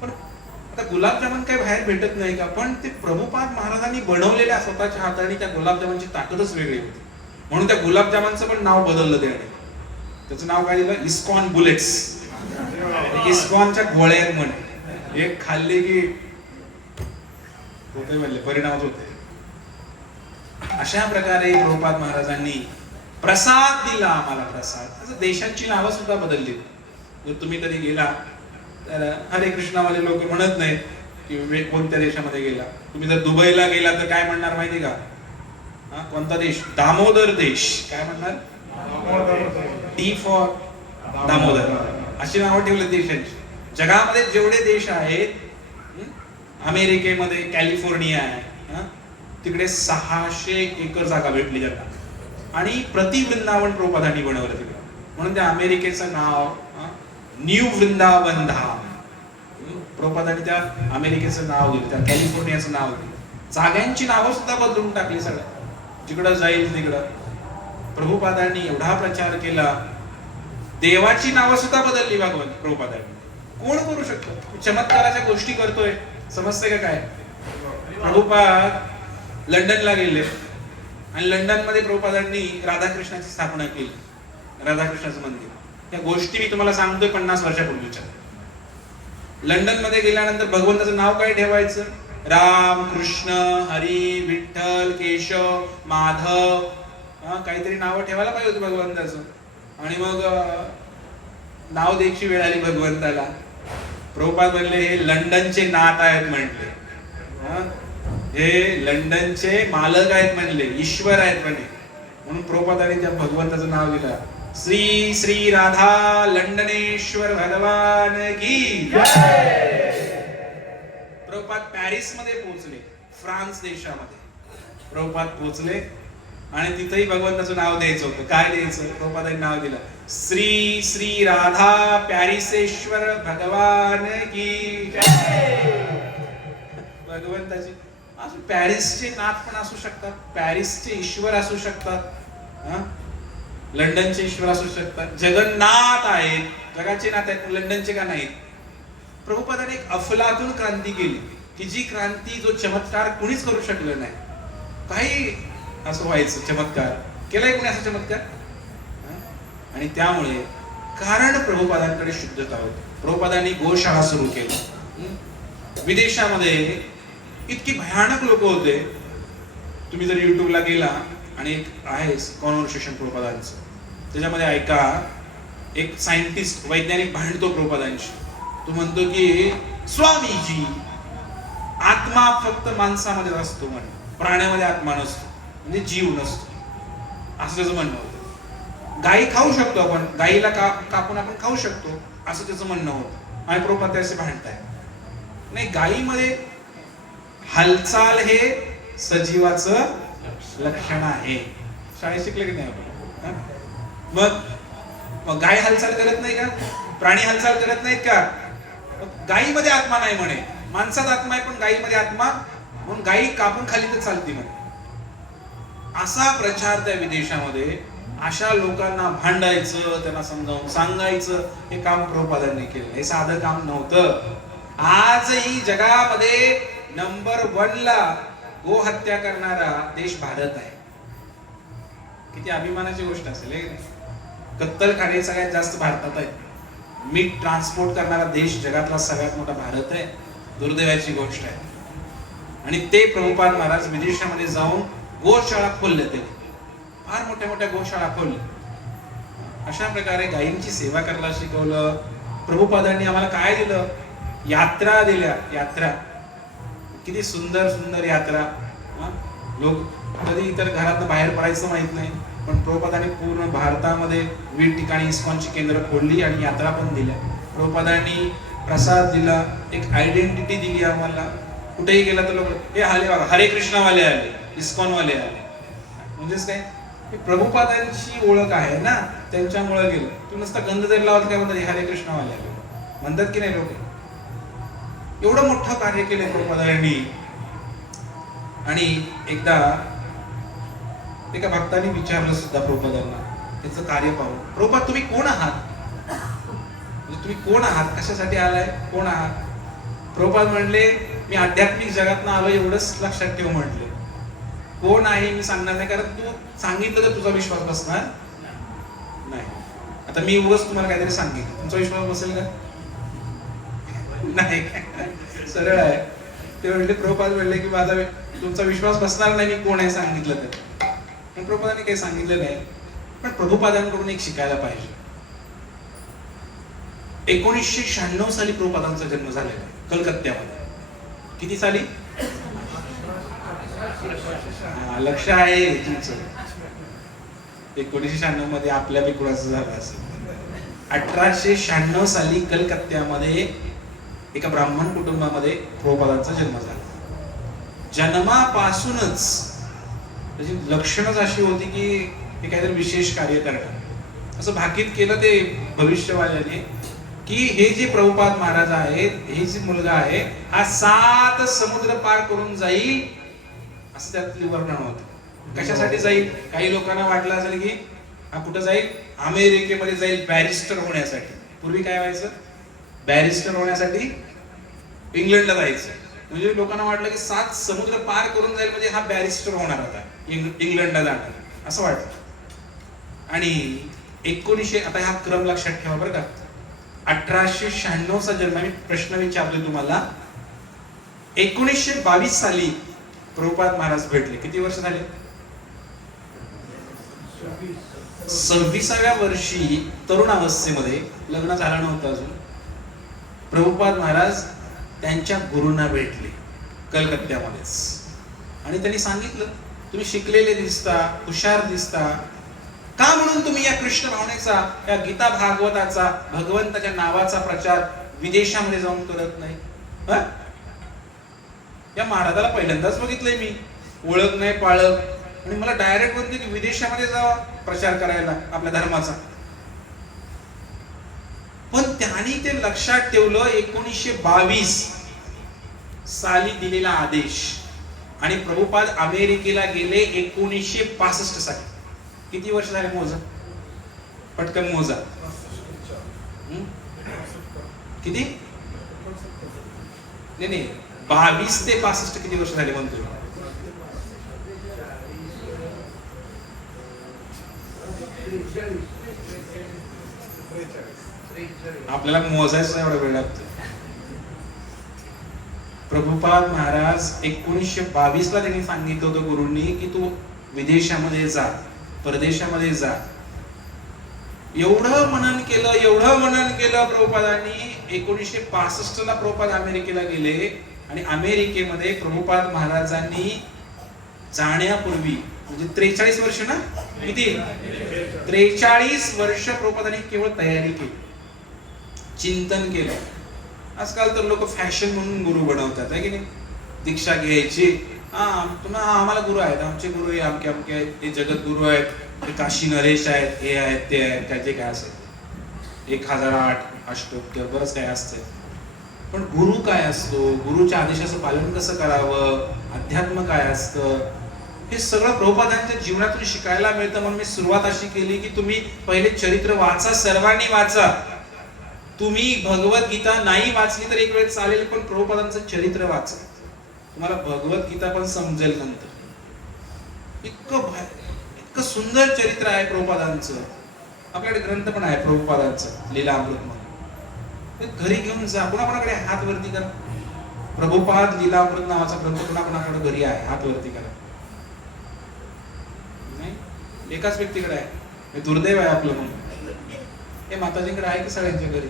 पण आता गुलाबजामुन काही बाहेर भेटत नाही का, पण ते प्रभुपाद महाराजांनी बनवलेल्या स्वतःच्या हाताने त्या गुलाबजामुनची ताकदच वेगळी होती. म्हणून त्या गुलाबजामांचं पण नाव बदललं त्याने. त्याचं नाव काय दिलं, इस्कॉन बुलेट्स. इस्कॉनच्या गोळ्या म्हणे, एक खाल्ले की होते म्हणले, परिणामच होते. अशा प्रकारे प्रभुपाद महाराजांनी प्रसाद दिला आम्हाला. प्रसाद, देशांची नावं सुद्धा बदलली. जर तुम्ही कधी गेला तर हरे कृष्णावाले लोक म्हणत नाहीत की कोणत्या देशामध्ये गेला. तुम्ही जर दुबईला गेला तर काय म्हणणार माहिती का, कोणता देश, दामोदर देश. काय म्हणणार, डी फॉर दामोदर. अशी नावं ठेवली देशांची. जगामध्ये जेवढे देश आहेत, अमेरिकेमध्ये कॅलिफोर्निया आहे, तिकडे 600 एकर जागा भेटली त्यांना. आणि प्रति वृंदावन प्रभुपादांनी बनवलं तिकडे. म्हणून त्या अमेरिकेचं नाव न्यू वृंदावन धाम. प्रभुपादांनी त्या अमेरिकेचं नाव दिलं, त्या कॅलिफोर्नियाचं नाव दिलं. जागांची नावं सुद्धा बदलून टाकली सगळ्या. जिकडं जाईल तिकडं. प्रभुपादांनी एवढा प्रचार केला, देवाची नावं सुद्धा बदलली प्रभुपादांनी. कोण करू शकतो, चमत्काराच्या गोष्टी करतोय, समजते का काय. प्रभुपाद लंडनला गेले आणि लंडन मध्ये प्रभुपादांनी राधाकृष्णाची स्थापना केली, राधाकृष्णाचं मंदिर. त्या गोष्टी मी तुम्हाला सांगतोय 50 वर्षापूर्वीच्या. लंडन मध्ये गेल्यानंतर भगवंताचं नाव काय ठेवायचं, राम, कृष्ण, हरी, विठ्ठल, केशव, माधव, काहीतरी नावं ठेवायला पाहिजे होती भगवंताचं. आणि मग नाव द्यायची वेळ आली भगवंताला. प्रभुपाद म्हणले हे लंडनचे नाथ आहेत म्हणले, हे लंडनचे मालक आहेत म्हणले, ईश्वर आहेत म्हणे. म्हणून प्रभुपादांनी त्या भगवंताचं नाव दिलं, श्री श्री राधा लंडनेश्वर भगवान की जय. प्रभुपाद पॅरिस मध्ये पोहोचले, फ्रान्स देशामध्ये प्रभुपाद पोहोचले आणि तिथेही भगवंताचं नाव द्यायचं होतं. काय द्यायचं? प्रभुपादांनी नाव दिलं, श्री श्री राधा प्यारिसेश्वर भगवान की जय. भगवंताची पॅरिसचे नाथ पण असू शकतात, पॅरिसचे ईश्वर असू शकतात, लंडनचे ईश्वर असू शकतात, जगन्नाथ आहेत, जगाचे नाथ आहेत, लंडनचे का नाहीत? प्रभुपादाने एक अफलातून क्रांती केली की जी क्रांती, जो चमत्कार कुणीच करू शकलं नाही. काही असं व्हायचं, चमत्कार केलाय कोणी असा चमत्कार? आणि त्यामुळे कारण प्रभुपादांकडे शुद्धता होती. प्रभुपादांनी गोशाळा सुरू केली. विदेशामध्ये इतकी भयानक लोक होते. तुम्ही जर युट्यूबला गेला आणि एक आहे कॉन्व्हर्सेशन प्रभुपादांचं, त्याच्यामध्ये ऐका, एक सायंटिस्ट वैज्ञानिक भांडतो प्रभुपादांशी. तो म्हणतो की स्वामीजी, आत्मा फक्त माणसामध्ये असतो म्हणे, प्राण्यामध्ये आत्मा नसतो, म्हणजे जीव नसतो, असं त्याचं म्हणणं होतं. गायी खाऊ शकतो आपण, गायीला कापून आपण खाऊ शकतो, असं त्याचं म्हणणं होतं. आणि प्रभुपाद त्याचे भांडताय, नाही, गायीमध्ये हालचाल हे सजीवाचं लक्षण आहे. शाळेत शिकले की नाही आपण? मग गाय हालचाल करत नाही का? प्राणी हालचाल करत नाहीत का? गायीमध्ये आत्मा नाही म्हणे, माणसात आत्मा आहे पण गायीमध्ये आत्मा, म्हणून गायी कापून खाली तर चालते म्हणे. असा प्रचार त्या विदेशामध्ये. अशा लोकांना भांडायचं, त्यांना समजावून सांगायचं, हे काम प्रभुपादांनी केलं. हे साधं काम नव्हतं. आजही जगामध्ये नंबर 1 ला गो हत्या करणारा देश भारत आहे. किती अभिमानाची गोष्ट असेल हे. कत्तलखाने सगळ्यात जास्त भारतात आहेत. मीठ ट्रान्सपोर्ट करणारा देश जगातला सगळ्यात मोठा भारत आहे. दुर्दैवाची गोष्ट आहे. आणि ते प्रभुपाद महाराज विदेशामध्ये जाऊन गोशाळा खोलल्या, त्यांनी फार मोठ्या मोठ्या गोशाळा खोलल्या. अशा प्रकारे गायींची सेवा करायला शिकवलं. प्रभुपादांनी आम्हाला काय दिलं? यात्रा दिल्या. यात्रा, किती सुंदर सुंदर यात्रा. लोक कधी इतर घरातनं बाहेर पडायचं माहित नाही, पण प्रभुपादांनी पूर्ण भारतामध्ये विविध ठिकाणी इस्कॉनची केंद्र खोलली आणि यात्रा पण दिल्या. प्रभुपादांनी प्रसाद दिला, एक आयडेंटिटी दिली आम्हाला. कुठेही गेला तर लोक हे आले बघा, हरे कृष्णवाले आले, इस्कॉन वाले आले. म्हणजेच काय, प्रभुपादांची ओळख आहे ना, त्यांच्यामुळे गेलं. तू नुसता गंध जरी लावत काय म्हणतात, हरे कृष्णवाले आले म्हणतात की नाही लोक? एवढं मोठं कार्य केलं प्रभुपादांनी. आणि एकदा एका भक्तांनी विचारलं सुद्धा प्रभुपादांना त्याचं कार्य पाहून, प्रभुपाद तुम्ही कोण आहात? तुम्ही कोण आहात? कशासाठी आलाय? कोण आहात? प्रभुपाद म्हणले, मी आध्यात्मिक जगातनं आलो, एवढंच लक्षात ठेव म्हटले. कोण आहे मी सांगणार नाही, कारण तू सांगितलं तर तुझा विश्वास बसणार नाही. आता मी उगाच तुम्हाला काहीतरी सांगितलं, तुमचा विश्वास बसेल का? नाही. सरळ आहे. ते म्हणले, प्रभुपाद म्हणले की माझा तुमचा विश्वास बसणार नाही मी कोण आहे सांगितलं तर. पण प्रभुपादांनी काही सांगितलं नाही. पण प्रभुपादांकडून एक शिकायला पाहिजे. 1996 साली प्रभुपादांचा जन्म झालेला आहे कलकत्त्यामध्ये. किती साली? लक्ष आहे तुमचं. 1996 मध्ये आपल्या बी कुणाचं झालं असेल. 1896 साली कलकत्त्यामध्ये एका ब्राह्मण कुटुंबामध्ये प्रभुपादांचा जन्म झाला. जन्मापासूनच त्याची लक्षणच अशी होती की हे काहीतरी विशेष कार्य करणार. असं भाकीत केलं ते भविष्यवाल्याने की हे जे प्रभुपाद महाराज आहेत, हे जे मुलगा आहे हा 7 समुद्र पार करून जाईल, असं त्यातली वर्णन होतं. कशासाठी जाईल? काही लोकांना वाटलं असेल की हा कुठं जाईल? अमेरिकेमध्ये जाईल बॅरिस्टर होण्यासाठी. पूर्वी काय व्हायचं? बॅरिस्टर होण्यासाठी इंग्लंडला जायचं. म्हणजे लोकांना वाटलं की 7 समुद्र पार करून जाईल म्हणजे हा बॅरिस्टर होणार होता, इंग्लंडला जाणार, असं वाटलं. आणि 1900, आता हा क्रम लक्षात ठेवा बरं का. 1896 चा जन्म. मी प्रश्न विचारतोय तुम्हाला. 1922 साली प्रभुपाद महाराज भेटले. किती वर्ष झाले? 26व्या वर्षी तरुणावस्थेमध्ये, लग्न झालं नव्हतं अजून, प्रभुपाद महाराज त्यांच्या गुरूंना भेटले कलकत्त्यामध्येच. आणि त्यांनी सांगितलं, तुम्ही शिकलेले दिसता, हुशार दिसता, का म्हणून तुम्ही या कृष्ण भावनेचा, या गीता भागवताचा, भगवंताच्या नावाचा प्रचार विदेशामध्ये जाऊन करत नाही? या महाराजाला पहिल्यांदाच बघितलंय मी, ओळख नाही पाळक, आणि मला डायरेक्ट म्हणते की विदेशामध्ये जावा प्रचार करायला आपल्या धर्माचा. पण त्यांनी ते लक्षात ठेवलं 1922 साली दिलेला आदेश, आणि प्रभुपाद अमेरिकेला गेले 1965 साली. किती वर्ष झाले मोजा, पटकन मोजा. किती? नाही 22 ते 65 किती वर्ष झाले म्हणतो? आपल्याला मोजायचं एवढा वेळ लागतो. प्रभुपाद महाराज 1922 ला त्यांनी सांगितलं होतं गुरूंनी की तू विदेशामध्ये जा, परदेशामध्ये जा. एवढं मनन केलं प्रभुपादांनी. 1965 ला प्रभुपाद अमेरिकेला गेले, आणि अमेरिकेमध्ये प्रभुपाद महाराजांनी जाण्यापूर्वी म्हणजे 43 वर्ष ना, किती 43 वर्ष प्रभुपादांनी केवळ तयारी केली, चिंतन केलं. आजकाल तर लोक फॅशन म्हणून गुरु बनवतात, आहे की नाही? दीक्षा घ्यायची, आम्हाला गुरु आहेत, आमचे गुरु हे अमके अमके आहेत, हे जगत गुरु आहेत, हे काशी नरेश आहेत, हे आहेत ते आहेत, काय जे काय असेल 1008 अष्टोत्तर बरंच काय असतं. पण गुरु काय असतो, गुरुच्या आदेशाचं पालन कसं करावं, अध्यात्म काय असतं, हे सगळं प्रभुपादांच्या जीवनातून शिकायला मिळतं. म्हणून मी सुरुवात अशी केली की तुम्ही पहिले चरित्र वाचा, सर्वांनी वाचा. तुम्ही भगवद्गीता नाही वाचली तर एक वेळ चालेल, पण प्रभुपादांचं चरित्र वाचा, तुम्हाला भगवद्गीता पण समजेल नंतर. इतकं सुंदर चरित्र आहे प्रभुपादांचं. आपल्याकडे ग्रंथ पण आहे प्रभुपादांचं, लीलामृत म्हणून. घरी घेऊन जा, कोणाकोणाकडे हात वरती करा. प्रभुपाद लीलामृत नावाचा ग्रंथ कोणाकोणाकडे घरी आहे, हात वरती करा. नाही, एकाच व्यक्तीकडे आहे, दुर्दैव आहे आपलं म्हणून. हे माताजींकडे आहे की सगळ्यांच्या घरी?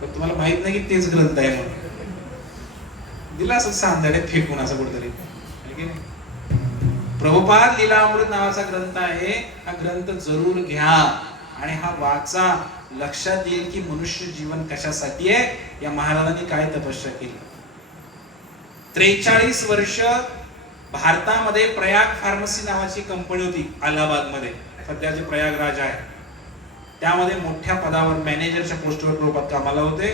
पण तुम्हाला माहित नाही की तेच ग्रंथ आहे म्हणून. दिला असं सांधाडे फेकून असं कुठेतरी. प्रभुपाद लीलामृत नावाचा ग्रंथ आहे. हा ग्रंथ जरूर घ्या आणि हा वाचा. लक्षात येईल की मनुष्य जीवन कशासाठी आहे, या महाराजांनी काय तपस्या केली. 43 वर्ष भारतामध्ये प्रयाग फार्मसी नावाची कंपनी होती अलाहाबाद मध्ये, सध्याचे प्रयागराज आहे. त्यामध्ये मोठ्या पदावर मॅनेजरच्या पोस्टवर प्रभुपाद कामाला होते.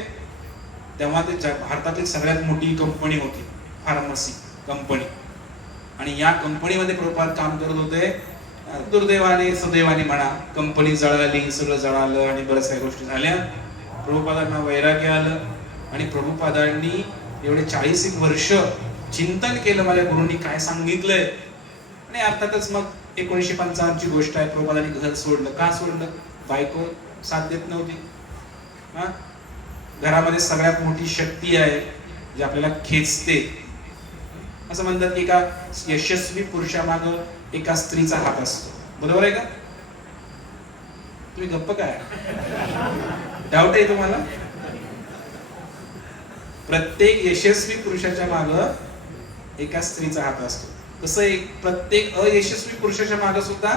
तेव्हा ते भारतातील सगळ्यात मोठी कंपनी होती, फार्मसी कंपनी. आणि या कंपनीमध्ये प्रभुपाद काम करत होते. दुर्दैवाने सुदैवाने म्हणा, कंपनी जळाली, सगळं जळालं आणि बऱ्याच काही गोष्टी झाल्या. प्रभुपादांना वैराग्य आलं आणि प्रभुपादांनी एवढे 40 वर्ष चिंतन केलं, माझ्या गुरूंनी काय सांगितलंय. आणि अर्थातच मग 1955 ची गोष्ट आहे, प्रभुपादांनी घर सोडलं. का सोडलं? बायको साथ देत नव्हती. घरामध्ये सगळ्यात मोठी शक्ती आहे जी आपल्याला खेचते. असं म्हणतात की एका यशस्वी पुरुषामागे एका स्त्रीचा हात असतो. बरोबर आहे का? तुम्ही गप्प काय? डाऊट आहे तुम्हाला? प्रत्येक यशस्वी पुरुषाच्या मागे एका स्त्रीचा हात असतो. तसं एक प्रत्येक अयशस्वी पुरुषाच्या मागे सुद्धा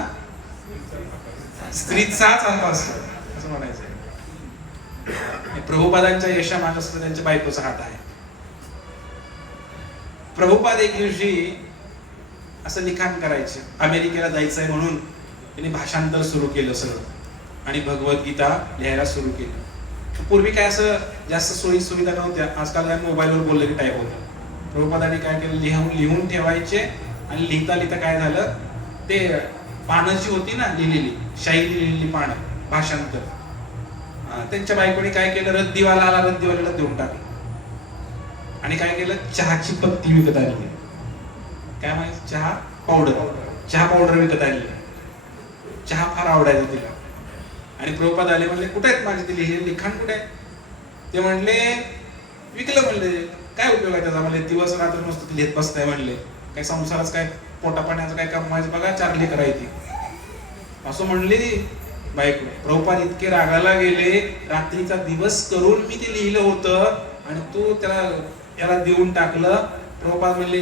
स्त्रीचाच हात असतो असं म्हणायचं. प्रभुपादांच्या यशामागे सुद्धा त्यांच्या बायकोचा हात आहे. प्रभुपाद एक दिवशी असं लिखाण करायचे, अमेरिकेला जायचंय म्हणून त्यांनी भाषांतर सुरू केलं सगळं आणि भगवद्गीता लिहायला सुरू केलं. पूर्वी काय असं जास्त सोयी सुविधा नव्हत्या. आजकाल काय मोबाईलवर बोललं की टाईप होतं. प्रभुपादांनी काय केलं, लिहून ठेवायचे आणि लिहिता लिहिता काय झालं, ते पानं जी होती ना लिहिलेली, शाही लिहिलेली पानं, भाषांतर, त्यांच्या बायकोने काय केलं, रद्दीवाला आला, रद्दीवाल्याला देऊन टाकलं. आणि काय केलं, चहाची पत्ती विकत आणली. काय माहिती, चहा पावडर विकत आणली. चहा फार आवडायचा तिला. आणि प्रभुपाद आले, म्हणले कुठे आहेत माझे ते लिखाण, कुठे आहे? ते म्हणले विकलं. म्हणले काय उपयोग आहे त्याचा? म्हणले दिवस रात्र नुसतं लिहित बसताय. म्हणले काय संसाराच काय, पोटा पाण्याचं काय कमवायचं बघा, 4 लेकरं आहे ती, असं म्हणली बायको. प्रभुपाद इतके रागाला गेले, रात्रीचा दिवस करून मी ते लिहिलं होतं आणि तू याला देऊन टाकलं. प्रभुपाद म्हणले,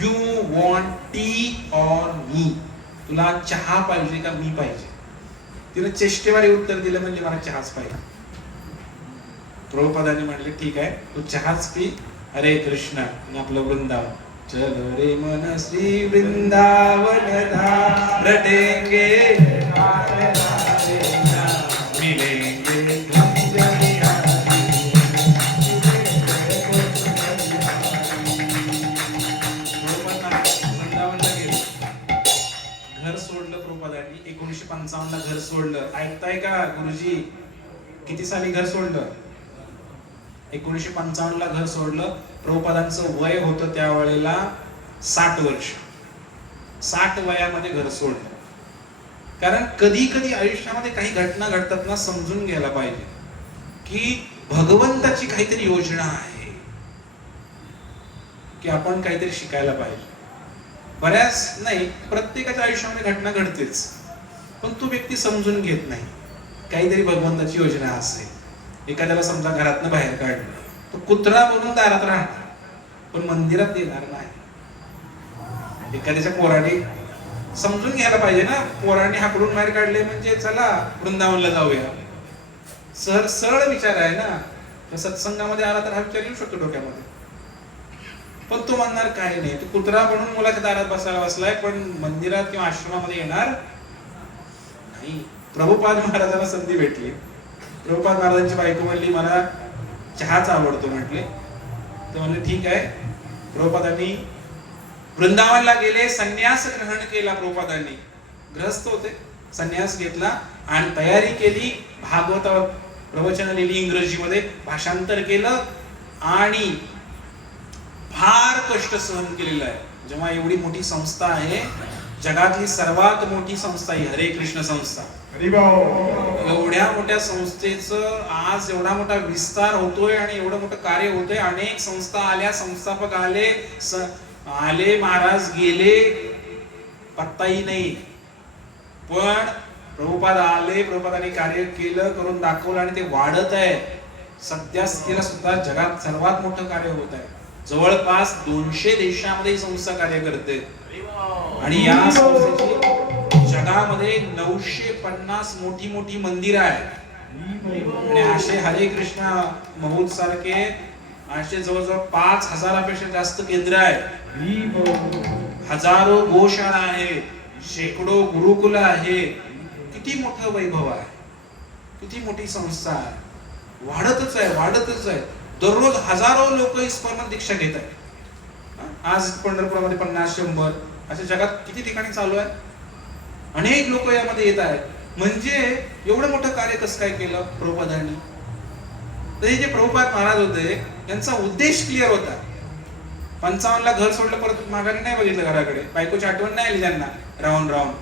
यू वॉन्ट टी ऑर मी? तुला चहा पाहिजे का मी पाहिजे? तिने चेष्टेवारी उत्तर दिलं, म्हणजे मला चहाच पाहिजे. प्रभुपादांनी म्हणले ठीक आहे, तू चहाच पी हरे कृष्ण आणि आपलं वृंदावन. चलो रे मन श्री वृंदावन धाम रटेंगे मिलेंगे वृंदावनला गेले. घर सोडलं प्रभुपादांनी 1955 ला घर सोडलं. ऐकताय का गुरुजी? किती साली घर सोडलं? 1955 ला घर सोडलं. प्रभुपादांचं वय होतं त्यावेळेला 60 वर्ष. 60 वयामध्ये घर सोडलं. कारण कधी कधी आयुष्यामध्ये काही घटना घडतात ना, समजून घ्यायला पाहिजे की भगवंताची काहीतरी योजना आहे, की आपण काहीतरी शिकायला पाहिजे. बऱ्याच नाही, प्रत्येकाच्या आयुष्यामध्ये घटना घडतेच, पण तो व्यक्ती समजून घेत नाही. काहीतरी भगवंताची योजना असेल. एखाद्याला समजा घरातनं बाहेर काढलं, तो कुत्रा बनून दारात राहणार पण मंदिरात येणार नाही. एखाद्याच्या पोराने समजून घ्यायला पाहिजे ना, पोराने हाकडून बाहेर काढले म्हणजे चला वृंदावनला जाऊया. सरळ विचार आहे ना. सत्संगामध्ये आला तर हा विचार येऊ शकतो डोक्यामध्ये, पण तो म्हणणार काही नाही. तो कुत्रा बनून मुलाच्या दारात बसायला बसलाय पण मंदिरात किंवा आश्रमामध्ये येणार नाही. प्रभुपाद महाराजांना संधी भेटली. प्रभुपाद महाराजांची बायको म्हणली मला चहाच आवडतो म्हटले. ते म्हणले ठीक आहे. प्रभुपादांनी वृंदावनला गेले, संन्यास ग्रहण केला. प्रभुपादांनी ग्रहस्थ होते, संन्यास घेतला आणि तयारी केली. भागवत प्रवचन लिहिली, इंग्रजीमध्ये भाषांतर केलं आणि फार कष्ट सहन केलेलं आहे. जेव्हा एवढी मोठी संस्था आहे, जगातली सर्वात मोठी संस्था ही हरे कृष्ण संस्था. एवढ्या मोठ्या संस्थेचं आज एवढा मोठा विस्तार होतोय आणि एवढं मोठं कार्य होतंय. अनेक संस्था आल्या, संस्थापक आले, महाराज गेले, पत्ताही नाही. पण प्रभुपाद आले, प्रभुपादांनी कार्य केलं, करून दाखवलं आणि ते वाढत आहे. सध्या स्थितीला सुद्धा जगात सर्वात मोठं कार्य होत आहे. जवळपास 200 देशामध्ये ही संस्था कार्य करते आणि या संस्थेची जगामध्ये 950 मोठी मोठी मंदिरं आहेत आणि असे हरे कृष्ण महूत सारखे असे जवळजवळ 5000पेक्षा जास्त केंद्र आहेत. हजारो गोशाळा आहे, शेकडो गुरुकुल आहे. किती मोठं वैभव आहे, किती मोठी संस्था आहे. वाढतच आहे, वाढतच आहे. दररोज हजारो लोक इस्कॉनमध्ये दीक्षा घेत आहेत. आज पंढरपुरामध्ये 50-100 अशा जगात किती ठिकाणी चालू आहे. अनेक लोक यामध्ये येत आहेत. म्हणजे एवढं मोठं कार्य कसं काय केलं प्रभुपादांनी? तर हे जे प्रभुपाद महाराज होते त्यांचा उद्देश क्लिअर होता. 55 ला घर सोडलं, परत माघारी नाही बघितलं घराकडे. बायकोची आठवण नाही आली त्यांना राहून राहून.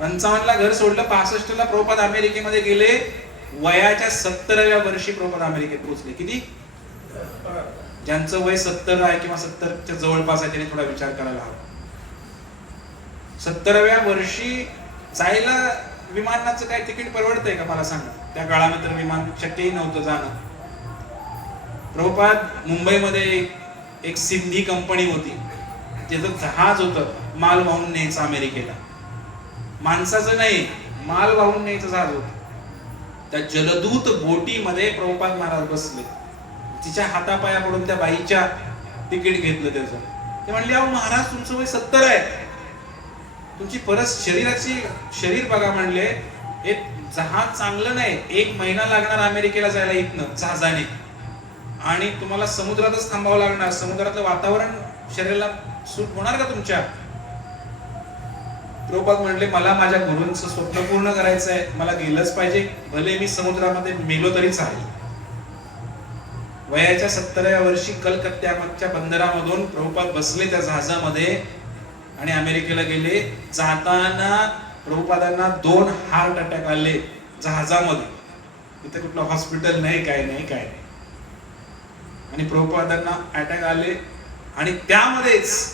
55 ला घर सोडलं. 65 ला प्रभुपाद अमेरिकेमध्ये गेले. वयाच्या 70व्या वर्षी प्रभुपाद अमेरिकेत पोहोचले. किती? ज्यांचं वय 70 आहे किंवा 70च्या जवळपास आहे त्यांनी थोडा विचार करायला हवा. 70व्या वर्षी जायला विमानाचं काय तिकीट परवडतंय का मला सांगा? त्या काळामध्ये तर विमान शक्यही नव्हतं जाणं. प्रभुपाद मुंबईमध्ये एक सिंधी कंपनी होती, त्याचं जहाज होतं माल वाहून न्यायचं अमेरिकेला. माणसाचं नाही, माल वाहून न्यायचं जहाज होतं. त्या जलदूत बोटीमध्ये प्रभुपाद महाराज बसले. तिच्या हातापाया पडून त्या बाईच्या तिकीट घेतलं त्याचं. ते म्हणले अहो महाराज तुमचं वय 70 आहे, तुमची परत शरीर बघा. म्हणले हे जहाज चांगलं नाही, 1 महिना लागणार अमेरिकेला जायला इथनं जहाजाने आणि तुम्हाला समुद्रातच थांबावं लागणार. समुद्रातलं वातावरण शरीराला सूट होणार का तुमच्या? प्रभुपाद म्हणले मला माझ्या गुरूंचं स्वप्न पूर्ण करायचं आहे, मला गेलंच पाहिजे, भले मी समुद्रामध्ये मेलो तरी चालेल. वयाच्या 70व्या वर्षी कलकत्त्याच्या बंदरामधून प्रभुपाद बसले त्या जहाजामध्ये आणि अमेरिकेला गेले. जाताना प्रभुपादांना 2 हार्ट अटॅक आले जहाजामध्ये. तिथे कुठलं हॉस्पिटल नाही, काय नाही, काय नाही. आणि प्रभुपादांना अटॅक आले आणि त्यामध्येच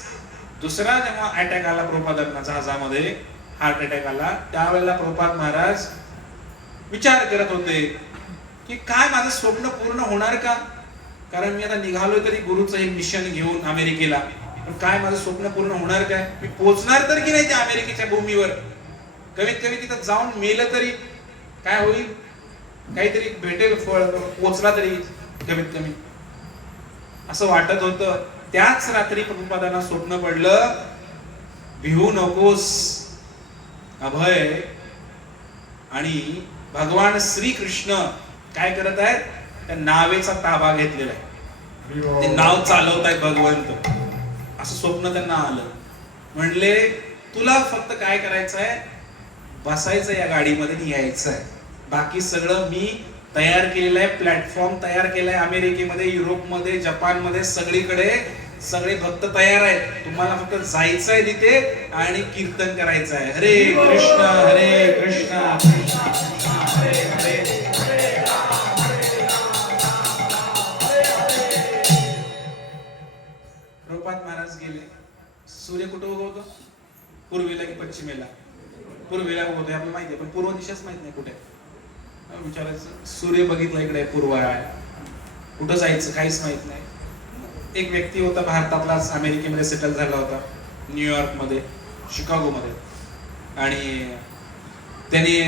दुसरा जेव्हा अटॅक आला प्रभुपादांना जहाजामध्ये, हार्ट अटॅक आला, त्यावेळेला प्रभुपाद महाराज विचार करत होते की काय माझं स्वप्न पूर्ण होणार का? कारण मी आता निघालोय तरी गुरुचं हे मिशन घेऊन अमेरिकेला, पण काय माझं स्वप्न पूर्ण होणार काय? मी पोहोचणार तर की नाही त्या अमेरिकेच्या भूमीवर? कमीत कमी तिथं जाऊन मेलं तरी काय होईल? काहीतरी भेटेल फळ, पोहोचला तरी. कमीत कमी असं वाटत होतं. त्याच रात्री प्रभुपादांना स्वप्न पडलं, भिवू नकोस अभय. आणि भगवान श्रीकृष्ण काय करत आहेत, त्या नावेचा ताबा घेतलेला आहे, ते नाव चालवत आहेत भगवंत. असं स्वप्न त्यांना आलं. म्हणले तुला फक्त काय करायचं आहे, बसायचं या गाडीमध्ये आणि यायचं आहे. बाकी सगळं मी तयार केलेलं आहे, प्लॅटफॉर्म तयार केलाय अमेरिकेमध्ये, युरोपमध्ये, जपानमध्ये, सगळीकडे सगळे भक्त तयार आहेत. तुम्हाला फक्त जायचं आहे तिथे आणि कीर्तन करायचं आहे. हरे कृष्ण हरे कृष्ण कृष्ण हरे हरे. प्रभुपाद महाराज गेले. सूर्य कुठं उगवतो, पूर्वेला की पश्चिमेला? पूर्वेला उगवतो आपल्याला माहिती आहे, पण पूर्व दिशाच माहित नाही कुठे. विचारायचं, सूर्य बघितला इकडे पूर्व आहे, कुठं जायचं काहीच माहित नाही. एक व्यक्ती होता भारतातलाच, अमेरिकेमध्ये सेटल झाला होता, न्यूयॉर्क मध्ये, शिकागो मध्ये. आणि त्यांनी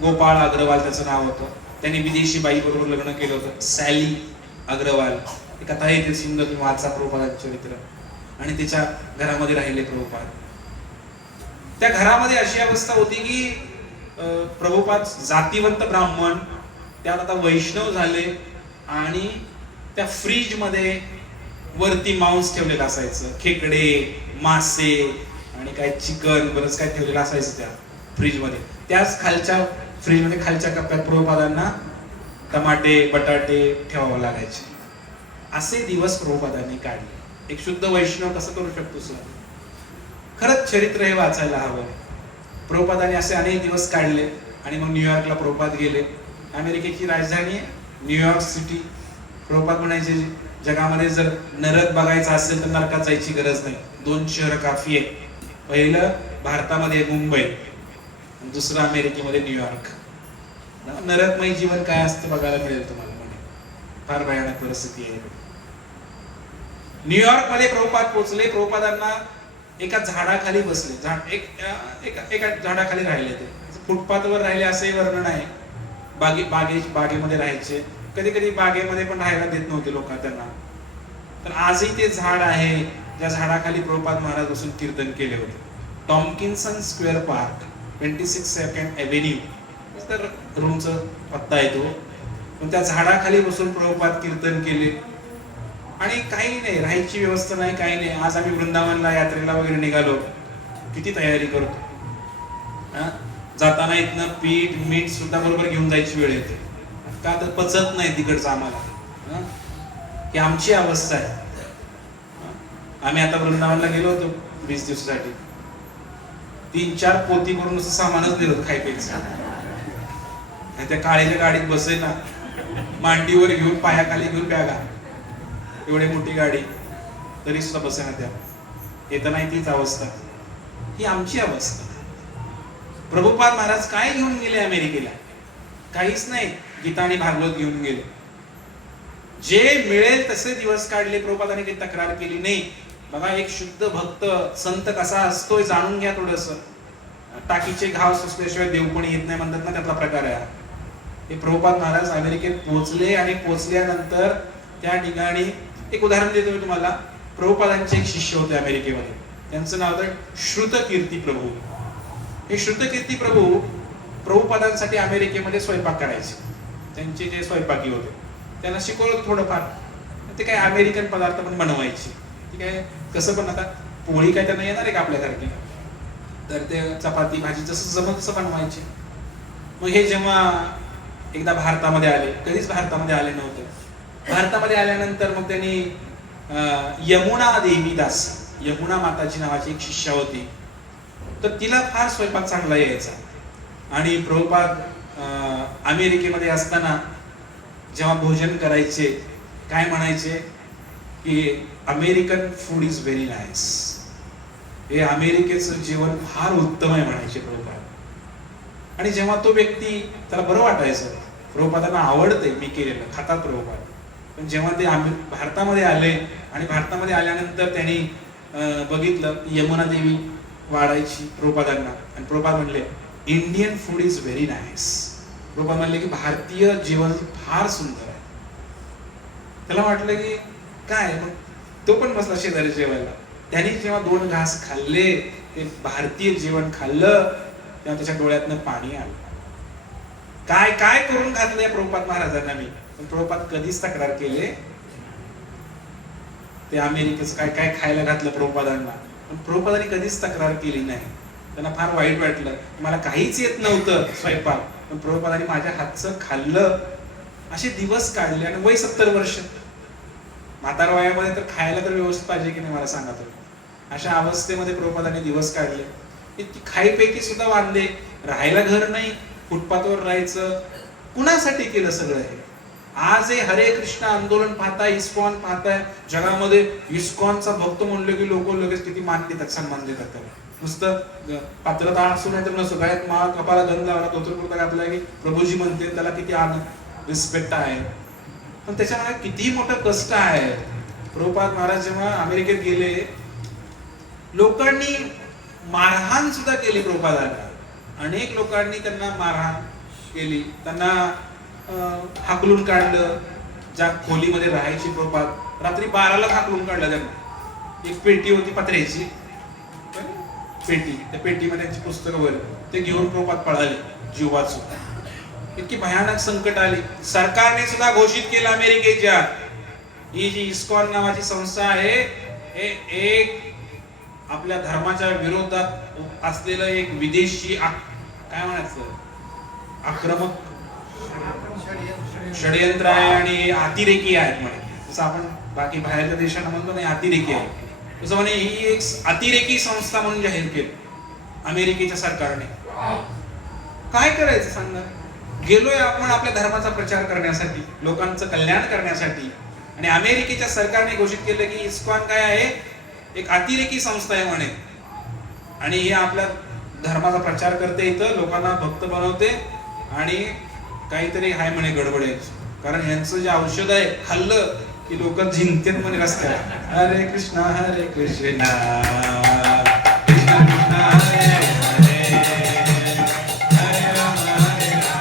गोपाळ अग्रवाल त्याचं नाव होतं. त्यांनी विदेशी बाई बरोबर लग्न केलं होतं, सॅली अग्रवाल. एक कथा आहे, ते सुंदर तुम्ही वाचा, प्रभुपादांचे चरित्र. आणि तिच्या घरामध्ये राहिले प्रभुपाद. त्या घरामध्ये अशी अवस्था होती की प्रभुपाद जातीवंत ब्राह्मण, त्यात आता वैष्णव झाले. आणि त्या फ्रीज मध्ये वरती मांस ठेवलेलं असायचं, खेकडे, मासे आणि काय चिकन, बरंच काय ठेवलेलं असायचं त्या फ्रीज मध्ये. त्याच खालच्या फ्रीज मध्ये खालच्या कप्प्यात प्रभुपादांना टमाटे बटाटे ठेवावं लागायचे. असे दिवस प्रभुपादांनी काढले. एक शुद्ध वैष्णव कसं करू शकतो सर? खरंच चरित्र हे वाचायला हवं. प्रभुपादांनी असे अनेक दिवस काढले. आणि मग न्यूयॉर्कला प्रभुपाद गेले. अमेरिकेची राजधानी न्यूयॉर्क सिटी. प्रभुपाद म्हणायचे, जगामध्ये जर नरक बघायचा असेल तर नरकात जायची गरज नाही, 2 शहर काफी आहे. पहिलं भारतामध्ये मुंबई, दुसरं अमेरिकेमध्ये न्यूयॉर्क. नरकमय जीवन काय असतं बघायला मिळेल तुम्हाला. फार भयानक परिस्थिती आहे. न्यूयॉर्क मध्ये प्रभुपाद पोहोचले. प्रभुपादांना एका झाडाखाली बसले. एका झाडाखाली राहिले. ते फुटपाथवर राहिले असंही वर्णन आहे. बागेमध्ये राहायचे. कधी कधी बागेमध्ये पण राहायला देत नव्हते लोक त्यांना. तर आजही ते झाड आहे, ज्या झाडाखाली प्रभुपाद महाराज बसून कीर्तन केले होते. टॉम्किन्सन स्क्वेअर पार्क, 26 सेकंड एव्हेन्यू, तर रूमचा पत्ता आहे तो. पण त्या झाडाखाली बसून प्रभुपाद कीर्तन केले. आणि काही नाही, राहायची व्यवस्था नाही, काही नाही. आज आम्ही वृंदावनला यात्रेला वगैरे निघालो, किती तयारी करतो. जाताना इथनं पीठ मीठ सुद्धा बरोबर घेऊन जायची वेळ येते. का तर पचत नाही तिकडचं आम्हाला. ही आमची अवस्था आहे. आम्ही आता वृंदावनला गेलो होतो 20 दिवसासाठी. 3-4 पोती भरून असं सामानच दिलं होतं खायपेक्षा. त्या काळीच्या गाडीत बसे ना, मांडीवर घेऊन पायाखाली घेऊन बॅगा, एवढी मोठी गाडी, तरी सुद्धा बसे ना त्या. येताना तीच अवस्था. ही आमची अवस्था. प्रभुपाद महाराज काय घेऊन गेले अमेरिकेला? काहीच नाही. गीता आणि भागवत घेऊन गेले. जे मिळेल तसे दिवस काढले. प्रभुपादांनी काही तक्रार केली नाही. बघा, एक शुद्ध भक्त संत कसा असतोय जाणून घ्या थोडस. टाकीचे घाव सुचल्याशिवाय देव कोणी येत नाही म्हणतात ना, त्यातला प्रकार आहे. हे प्रभुपाद महाराज अमेरिकेत पोहोचले. आणि पोहोचल्यानंतर त्या ठिकाणी एक उदाहरण देतो मी तुम्हाला. प्रभुपादांचे एक शिष्य होते अमेरिकेमध्ये, त्यांचं नाव होतं श्रुतकीर्ती प्रभू. हे श्रुतकीर्ती प्रभू प्रभुपादांसाठी अमेरिकेमध्ये स्वयंपाक करायचे. त्यांचे जे स्वयंपाकी होते त्यांना शिकवलं थोडंफार. ते काय अमेरिकन पदार्थ पण बनवायचे. ठीक आहे, कसं पण. आता पोळी काय त्यांना येणार आहे का आपल्यासारखी? तर ते चपाती भाजी जसं जमत तसं बनवायचे. मग हे जेव्हा एकदा भारतामध्ये आले, कधीच भारतामध्ये आले नव्हते. भारतामध्ये आल्यानंतर मग त्यांनी यमुना देवी दास, यमुना माताची नावाची एक शिष्या होती. तर तिला फार स्वयंपाक चांगला यायचा. आणि प्रभुपाद अमेरिकेमध्ये असताना जेव्हा भोजन करायचे, काय म्हणायचे की American food is very nice. हे अमेरिकेचं जेवण फार उत्तम आहे म्हणायचे प्रभुपाद. आणि जेव्हा तो व्यक्ती, त्याला बरं वाटायचं, प्रभुपादांना आवडते मी केलेलं, खातात प्रभुपाद. पण जेव्हा ते भारतामध्ये आले आणि भारतामध्ये आल्यानंतर त्यांनी बघितलं यमुना देवी वाढायची प्रभुपादांना. आणि प्रभुपाद म्हणले Indian food is very nice. Prabhupada म्हणले की भारतीय जेवण फार सुंदर आहे. त्याला वाटलं की काय, मग तो पण बसला शेजारी जेवायला. त्याने जेव्हा 2 घास खाल्ले, ते भारतीय जेवण खाल्लं, तेव्हा त्याच्या डोळ्यातनं पाणी आलं. काय काय करून घातलंय प्रभुपाद महाराजांना मी. पण प्रभुपाद कधीच तक्रार केले ते अमेरिकेचं काय काय खायला घातलं प्रभुपादांना, पण प्रभुपादांनी कधीच तक्रार केली नाही. त्यांना फार वाईट वाटलं, मला काहीच येत नव्हतं स्वयंपाक, पण प्रभुपादांनी माझ्या हातचं खाल्लं. असे दिवस काढले. आणि वय 70 वर्ष, म्हातार वयामध्ये तर खायला तर व्यवस्थित पाहिजे की नाही मला सांगा तुम्ही. अशा अवस्थेमध्ये प्रभुपादांनी दिवस काढले. इतकी खाईपैकी सुद्धा वांदे, राहायला घर नाही, फुटपाथवर राहायचं. कुणासाठी केलं सगळं हे? आज हे हरे कृष्ण आंदोलन पाहताय, इस्कॉन पाहताय, जगामध्ये इस्कॉनचा भक्त म्हणलं की लोक लगेच किती मान देतात, सन्मान देतात त्याला. नुसतं पात्रता असू नाही तर नसो, गळ्यात माळ, कपाला गंध लावला, धोतर घातला की प्रभूजी म्हणते, त्याला किती रिस्पेक्ट आहे. पण त्याच्यामध्ये किती मोठं कष्ट आहे. प्रभुपाद महाराज जेव्हा अमेरिकेत गेले, लोकांनी मारहाण सुद्धा केली प्रभुपादांना. अनेक लोकांनी त्यांना मारहाण केली, त्यांना हाकलून काढलं. ज्या खोलीमध्ये राहायची प्रभुपाद, रात्री 12ला हाकलून काढलं त्यांना. एक पेटी होती पत्र्याची पेटी, त्या पेटीमध्ये त्यांची पुस्तकं वर, ते घेऊन प्रभुपाद पळाले जीव वाचून. इतकी भयानक संकट आली. सरकारने सुद्धा घोषित केलं अमेरिकेच्या, ही जी इस्कॉन नावाची संस्था आहे, हे एक आपल्या धर्माच्या विरोधात असलेलं एक विदेशी काय म्हणायचं आक्रमक षडयंत्र आहे आणि अतिरेकी आहेत म्हणे. जसं आपण बाकी बाहेरच्या देशांना म्हणतो नाही अतिरेकी आहे, तसं म्हणे ही एक अतिरेकी संस्था म्हणून जाहीर केली अमेरिकेच्या सरकारने. काय करायचं सांगा? गेलोय आपण आपल्या धर्माचा प्रचार करण्यासाठी, लोकांचं कल्याण करण्यासाठी, आणि अमेरिकेच्या सरकारने घोषित केलं की इस्कॉन काय आहे, एक अतिरेकी संस्था आहे म्हणे, आणि हे आपल्या धर्माचा प्रचार करते, इथं लोकांना भक्त बनवते, आणि काहीतरी हाय म्हणे गडबडायची. कारण यांचं जे औषध आहे खाल्लं की लोक जिंकतात म्हणे रस्त्यात. हरे कृष्णा कृष्ण कृष्ण हरे हरे, हरे राम हरे राम,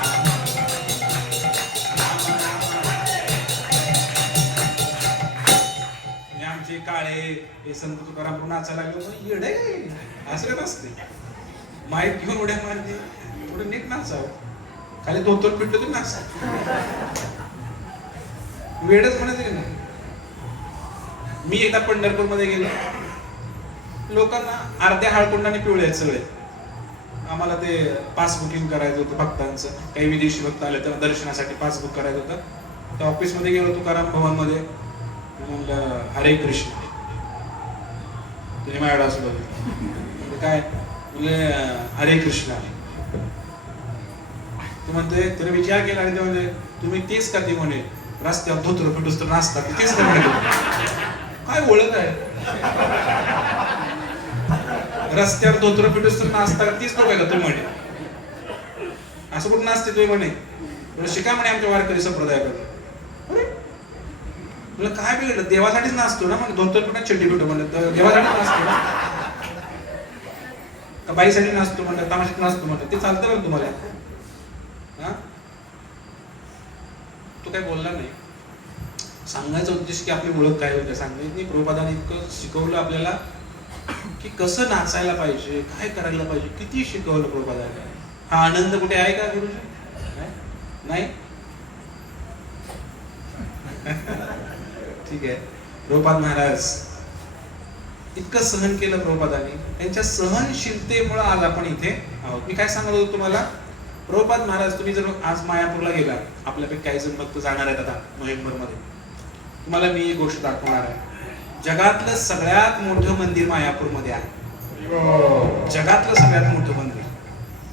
आमचे काळे हे संत तुकाराम नाचायला लागले. येडे असं नसते, माईक घेऊन उड्या मारते, थोडं नीट नाचावं, खाली धोतर पिटलं तर नाच, वेळच म्हणायचं ना. मी एकदा पंढरपूर मध्ये गेलो, लोकांना अर्ध्या हाळकुंडाने पिवळे आहेत सगळे. आम्हाला ते पास बुकिंग करायचं होतं भक्तांचं, काही विदेशी भक्त आले तर दर्शनासाठी पास बुक करायचं होतं. त्या ऑफिस मध्ये गेलो तुकाराम भवन मध्ये, म्हणलं हरे कृष्ण, तुझी माझ्याकडे असं बघ काय म्हणजे हरे कृष्ण. तू म्हणतोय, त्याने विचार केला आणि ते म्हणजे तुम्ही तेच का, ते म्हणे रस्त्यावर धोतर फिटूस तर नाचता, तेच का म्हणे. काय ओळख आहे? रस्त्यावर धोतर फिटूस तर नाचता तीच लोक आहे का तू म्हणे? असं कुठं नाचते तुम्ही म्हणे, शिका म्हणे आमच्या वारकरी संप्रदायाकडे. तुला काय बिघडलं? देवासाठीच नाचतो ना, म्हणजे धोतर फिटा चड्डी फिटो म्हणलं, देवासाठीच नाचतो ना का बाईसाठी नाचतो म्हणलं, तमाशात नाचतो म्हणलं, ते चालतं बरं तुम्हाला? तो काय बोलला नाही. सांगायचा उद्देश की आपली ओळख काय होते सांगायचं नाही. प्रभुपादांनी इतकं शिकवलं आपल्याला की कसं नाचायला पाहिजे, काय करायला पाहिजे, किती शिकवलं प्रभुपादांनी. हा आनंद कुठे आहे का गुरुजी? नाही. ठीक आहे. प्रभुपाद महाराज इतकं सहन केलं प्रभुपादांनी, त्यांच्या सहनशीलतेमुळे आज आपण इथे आहोत. मी काय सांगत होतो तुम्हाला, प्रभुपाद महाराज, तुम्ही जर आज मायापूरला गेला, आपल्यापैकी काही जण भक्त जाणार आहेत आता नोव्हेंबर मध्ये, तुम्हाला मी एक गोष्ट दाखवणार आहे. जगातलं सगळ्यात मोठं मंदिर मायापूर मध्ये आहे. जगातलं सगळ्यात मोठं मंदिर,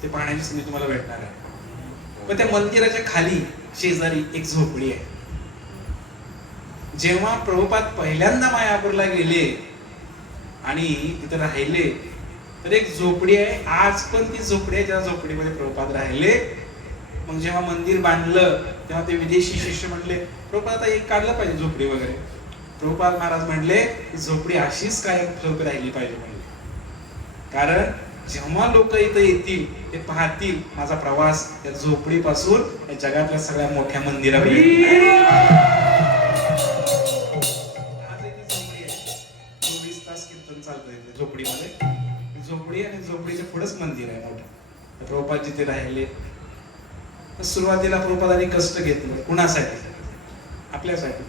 ते पाहण्याची संधी तुम्हाला भेटणार आहे. पण त्या मंदिराच्या खाली शेजारी एक झोपडी आहे. जेव्हा प्रभुपाद पहिल्यांदा मायापूरला गेले आणि तिथे राहिले, तर एक झोपडी आहे, आज पण ती झोपडी आहे, ज्या झोपडीमध्ये प्रभुपाद राहिले. मग जेव्हा मंदिर बांधलं तेव्हा ते विदेशी शिष्य म्हणले, प्रभुपाद आता एक काढलं पाहिजे झोपडी वगैरे. प्रभुपाद महाराज म्हणले, ही झोपडी अशीच काय झोपडी राहिली पाहिजे म्हणले, कारण जेव्हा लोक इथं येतील ते पाहतील माझा प्रवास त्या झोपडीपासून या जगातल्या सगळ्या मोठ्या मंदिरापर्यंत. प्रभुपाद जिथे राहिले तर सुरुवातीला प्रभुपादांनी कष्ट घेतलं. कुणासाठी? आपल्यासाठी.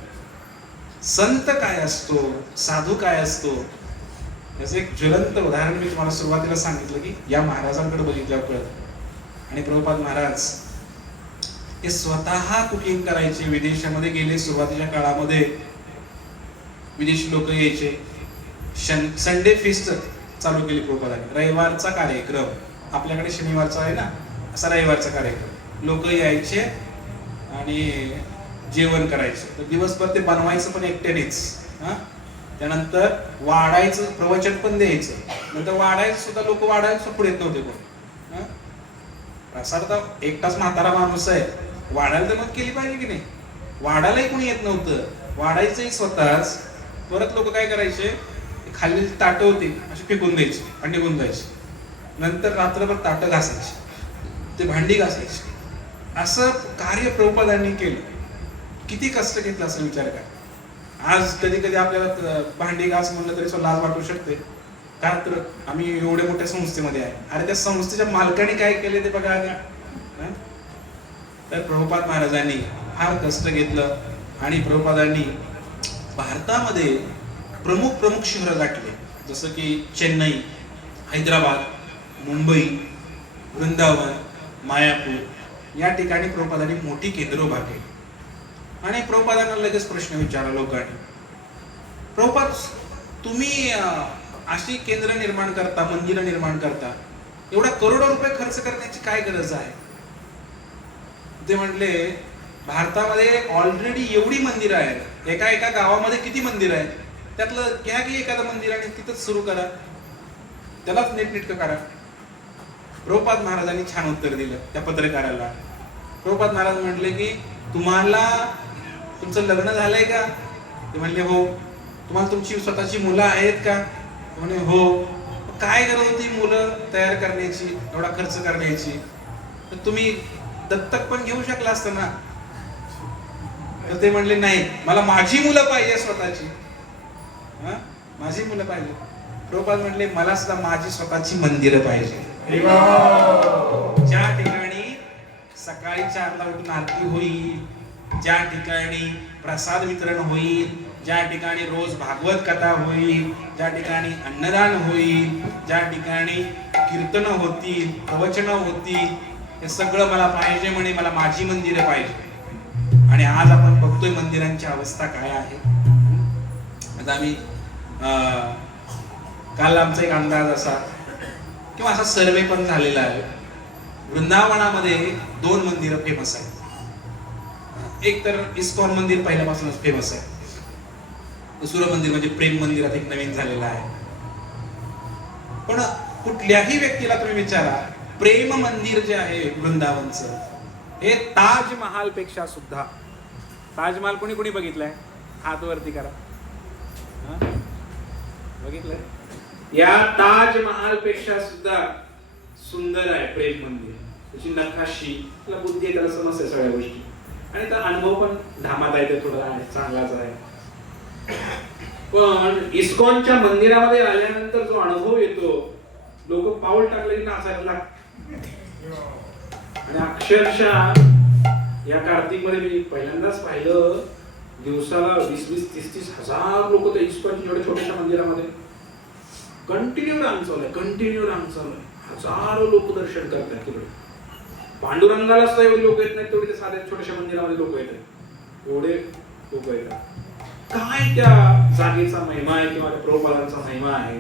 संत काय असतो, साधू काय असतो, याचं एक ज्वलंत उदाहरण मी तुम्हाला सुरुवातीला सांगितलं की या महाराजांकडे बघितल्यावर कळत. आणि प्रभुपाद महाराज हे स्वतः कुकिंग करायचे, विदेशामध्ये गेले. सुरुवातीच्या काळामध्ये विदेशी लोक यायचे. संडे फीस्ट चालू केली प्रभुपादांनी. रविवारचा कार्यक्रम, आपल्याकडे शनिवारचा आहे ना, असा रविवारचा कार्यक्रम. लोक यायचे आणि जेवण करायचं. तर दिवसभर ते बनवायचं पण एकट्यानेच. त्यानंतर वाढायचं, प्रवचन पण द्यायचं. नंतर वाढायचं सुद्धा, लोक वाढायचं पुढे येत नव्हते कोण. प्रसाद तर एकटाच म्हातारा माणूस आहे, वाढायला तर मग केली पाहिजे की नाही. वाढायलाही कोणी येत नव्हतं, वाढायचंही स्वतःच. परत लोक काय करायचे, खाली ताटं होती अशी फेकून द्यायची आणि निघून जायची. नंतर रात्रभर ताटं घासायची, ते भांडी घासायची. असं कार्य प्रभुपादांनी केलं. किती कष्ट घेतलं असं विचार करा. आज कधी कधी आपल्याला भांडी घास म्हणलं तरी लाज वाटू शकते, का तर आम्ही एवढ्या मोठ्या संस्थेमध्ये आहे. अरे त्या संस्थेच्या मालकाने काय केले ते बघा का. तर प्रभुपाद महाराजांनी फार कष्ट घेतलं आणि प्रभुपादांनी भारतामध्ये प्रमुख शहरं गाठले. जसं की चेन्नई, हैदराबाद, मुंबई, वृंदावन, मायापूर या ठिकाणी प्रभुपादांनी मोठी केंद्र उभारली. आणि प्रभुपादांना लगेच प्रश्न विचारला लोकांनी, प्रभुपाद तुम्ही अशी केंद्र निर्माण करता, मंदिरं निर्माण करता, एवढा करोडो रुपये खर्च करण्याची काय गरज आहे? ते म्हणले भारतामध्ये ऑलरेडी एवढी मंदिरं आहेत, एका गावामध्ये किती मंदिरं आहेत, त्यातलं घ्या की एखादं मंदिर आणि तिथंच सुरू करा, त्यालाच नीटनेटकं करा. प्रभुपाद महाराजांनी छान उत्तर दिलं त्या पत्रकाराला. प्रभुपाद महाराज म्हटले की तुम्हाला तुमचं लग्न झालंय का? ते म्हणले हो. तुम्हाला तुमची स्वतःची मुलं आहेत का? म्हणे हो. काय गरज होती मुलं तयार करण्याची, एवढा खर्च करण्याची? तर तुम्ही दत्तक पण घेऊ शकला असतं ना. तर ते म्हणले नाही, मला माझी मुलं पाहिजे स्वतःची. माझी मुलं पाहिजे. प्रभुपाद म्हणले मला सुद्धा माझी स्वतःची मंदिरं पाहिजे. ज्या ठिकाणी सकाळी 4ला उठून आरती होईल, ज्या ठिकाणी प्रसाद वितरण होईल, ज्या ठिकाणी रोज भागवत कथा होईल, ज्या ठिकाणी अन्नदान होईल, ज्या ठिकाणी कीर्तन होतील, प्रवचन होतील, हे सगळं मला पाहिजे. म्हणे मला माझी मंदिरं पाहिजे. आणि आज आपण बघतोय मंदिरांची अवस्था काय आहे. आता आम्ही काल आमचा एक अंदाज असा किंवा असा सर्वे पण झालेला आहे. वृंदावनामध्ये 2 मंदिरं फेमस आहेत. एक तर इस्कॉन मंदिर पहिल्यापासूनच फेमस आहे. दुसरं मंदिर म्हणजे प्रेम मंदिर, आता एक नवीन झालेलं आहे. पण कुठल्याही व्यक्तीला तुम्ही विचारा, प्रेम मंदिर जे आहे वृंदावनचं, हे ताजमहाल पेक्षा सुद्धा. ताजमहाल कोणी कोणी बघितलाय? हात वरती करा. बघितलंय? या ताजमहाल पेक्षा सुद्धा सुंदर आहे प्रेम मंदिर. त्याची नकाशी, त्याला बुद्धी आहे, त्याला समजते सगळ्या गोष्टी, आणि त्याचा अनुभव पण धामात आहे, ते थोडा आहे, चांगलाच आहे. पण इस्कॉनच्या मंदिरामध्ये आल्यानंतर जो अनुभव येतो, लोक पाऊल टाकले की नाचायला लागतात. आणि अक्षरशः या कार्तिक मध्ये मी पहिल्यांदाच पाहिलं, दिवसाला 20-30 हजार लोक त्या इस्कॉनच्या एवढ्या छोट्याशा मंदिरामध्ये कंटिन्यू रांग चालू आहे. हजारो लोक दर्शन करतात तिकडे. पांडुरंगाला सुद्धा एवढे लोक येत नाहीत, तेवढे ते साध्या छोट्याशा मंदिरामध्ये लोक येतात. एवढे लोक येतात. काय त्या जागेचा महिमा आहे किंवा प्रभुपादांचा महिमा आहे.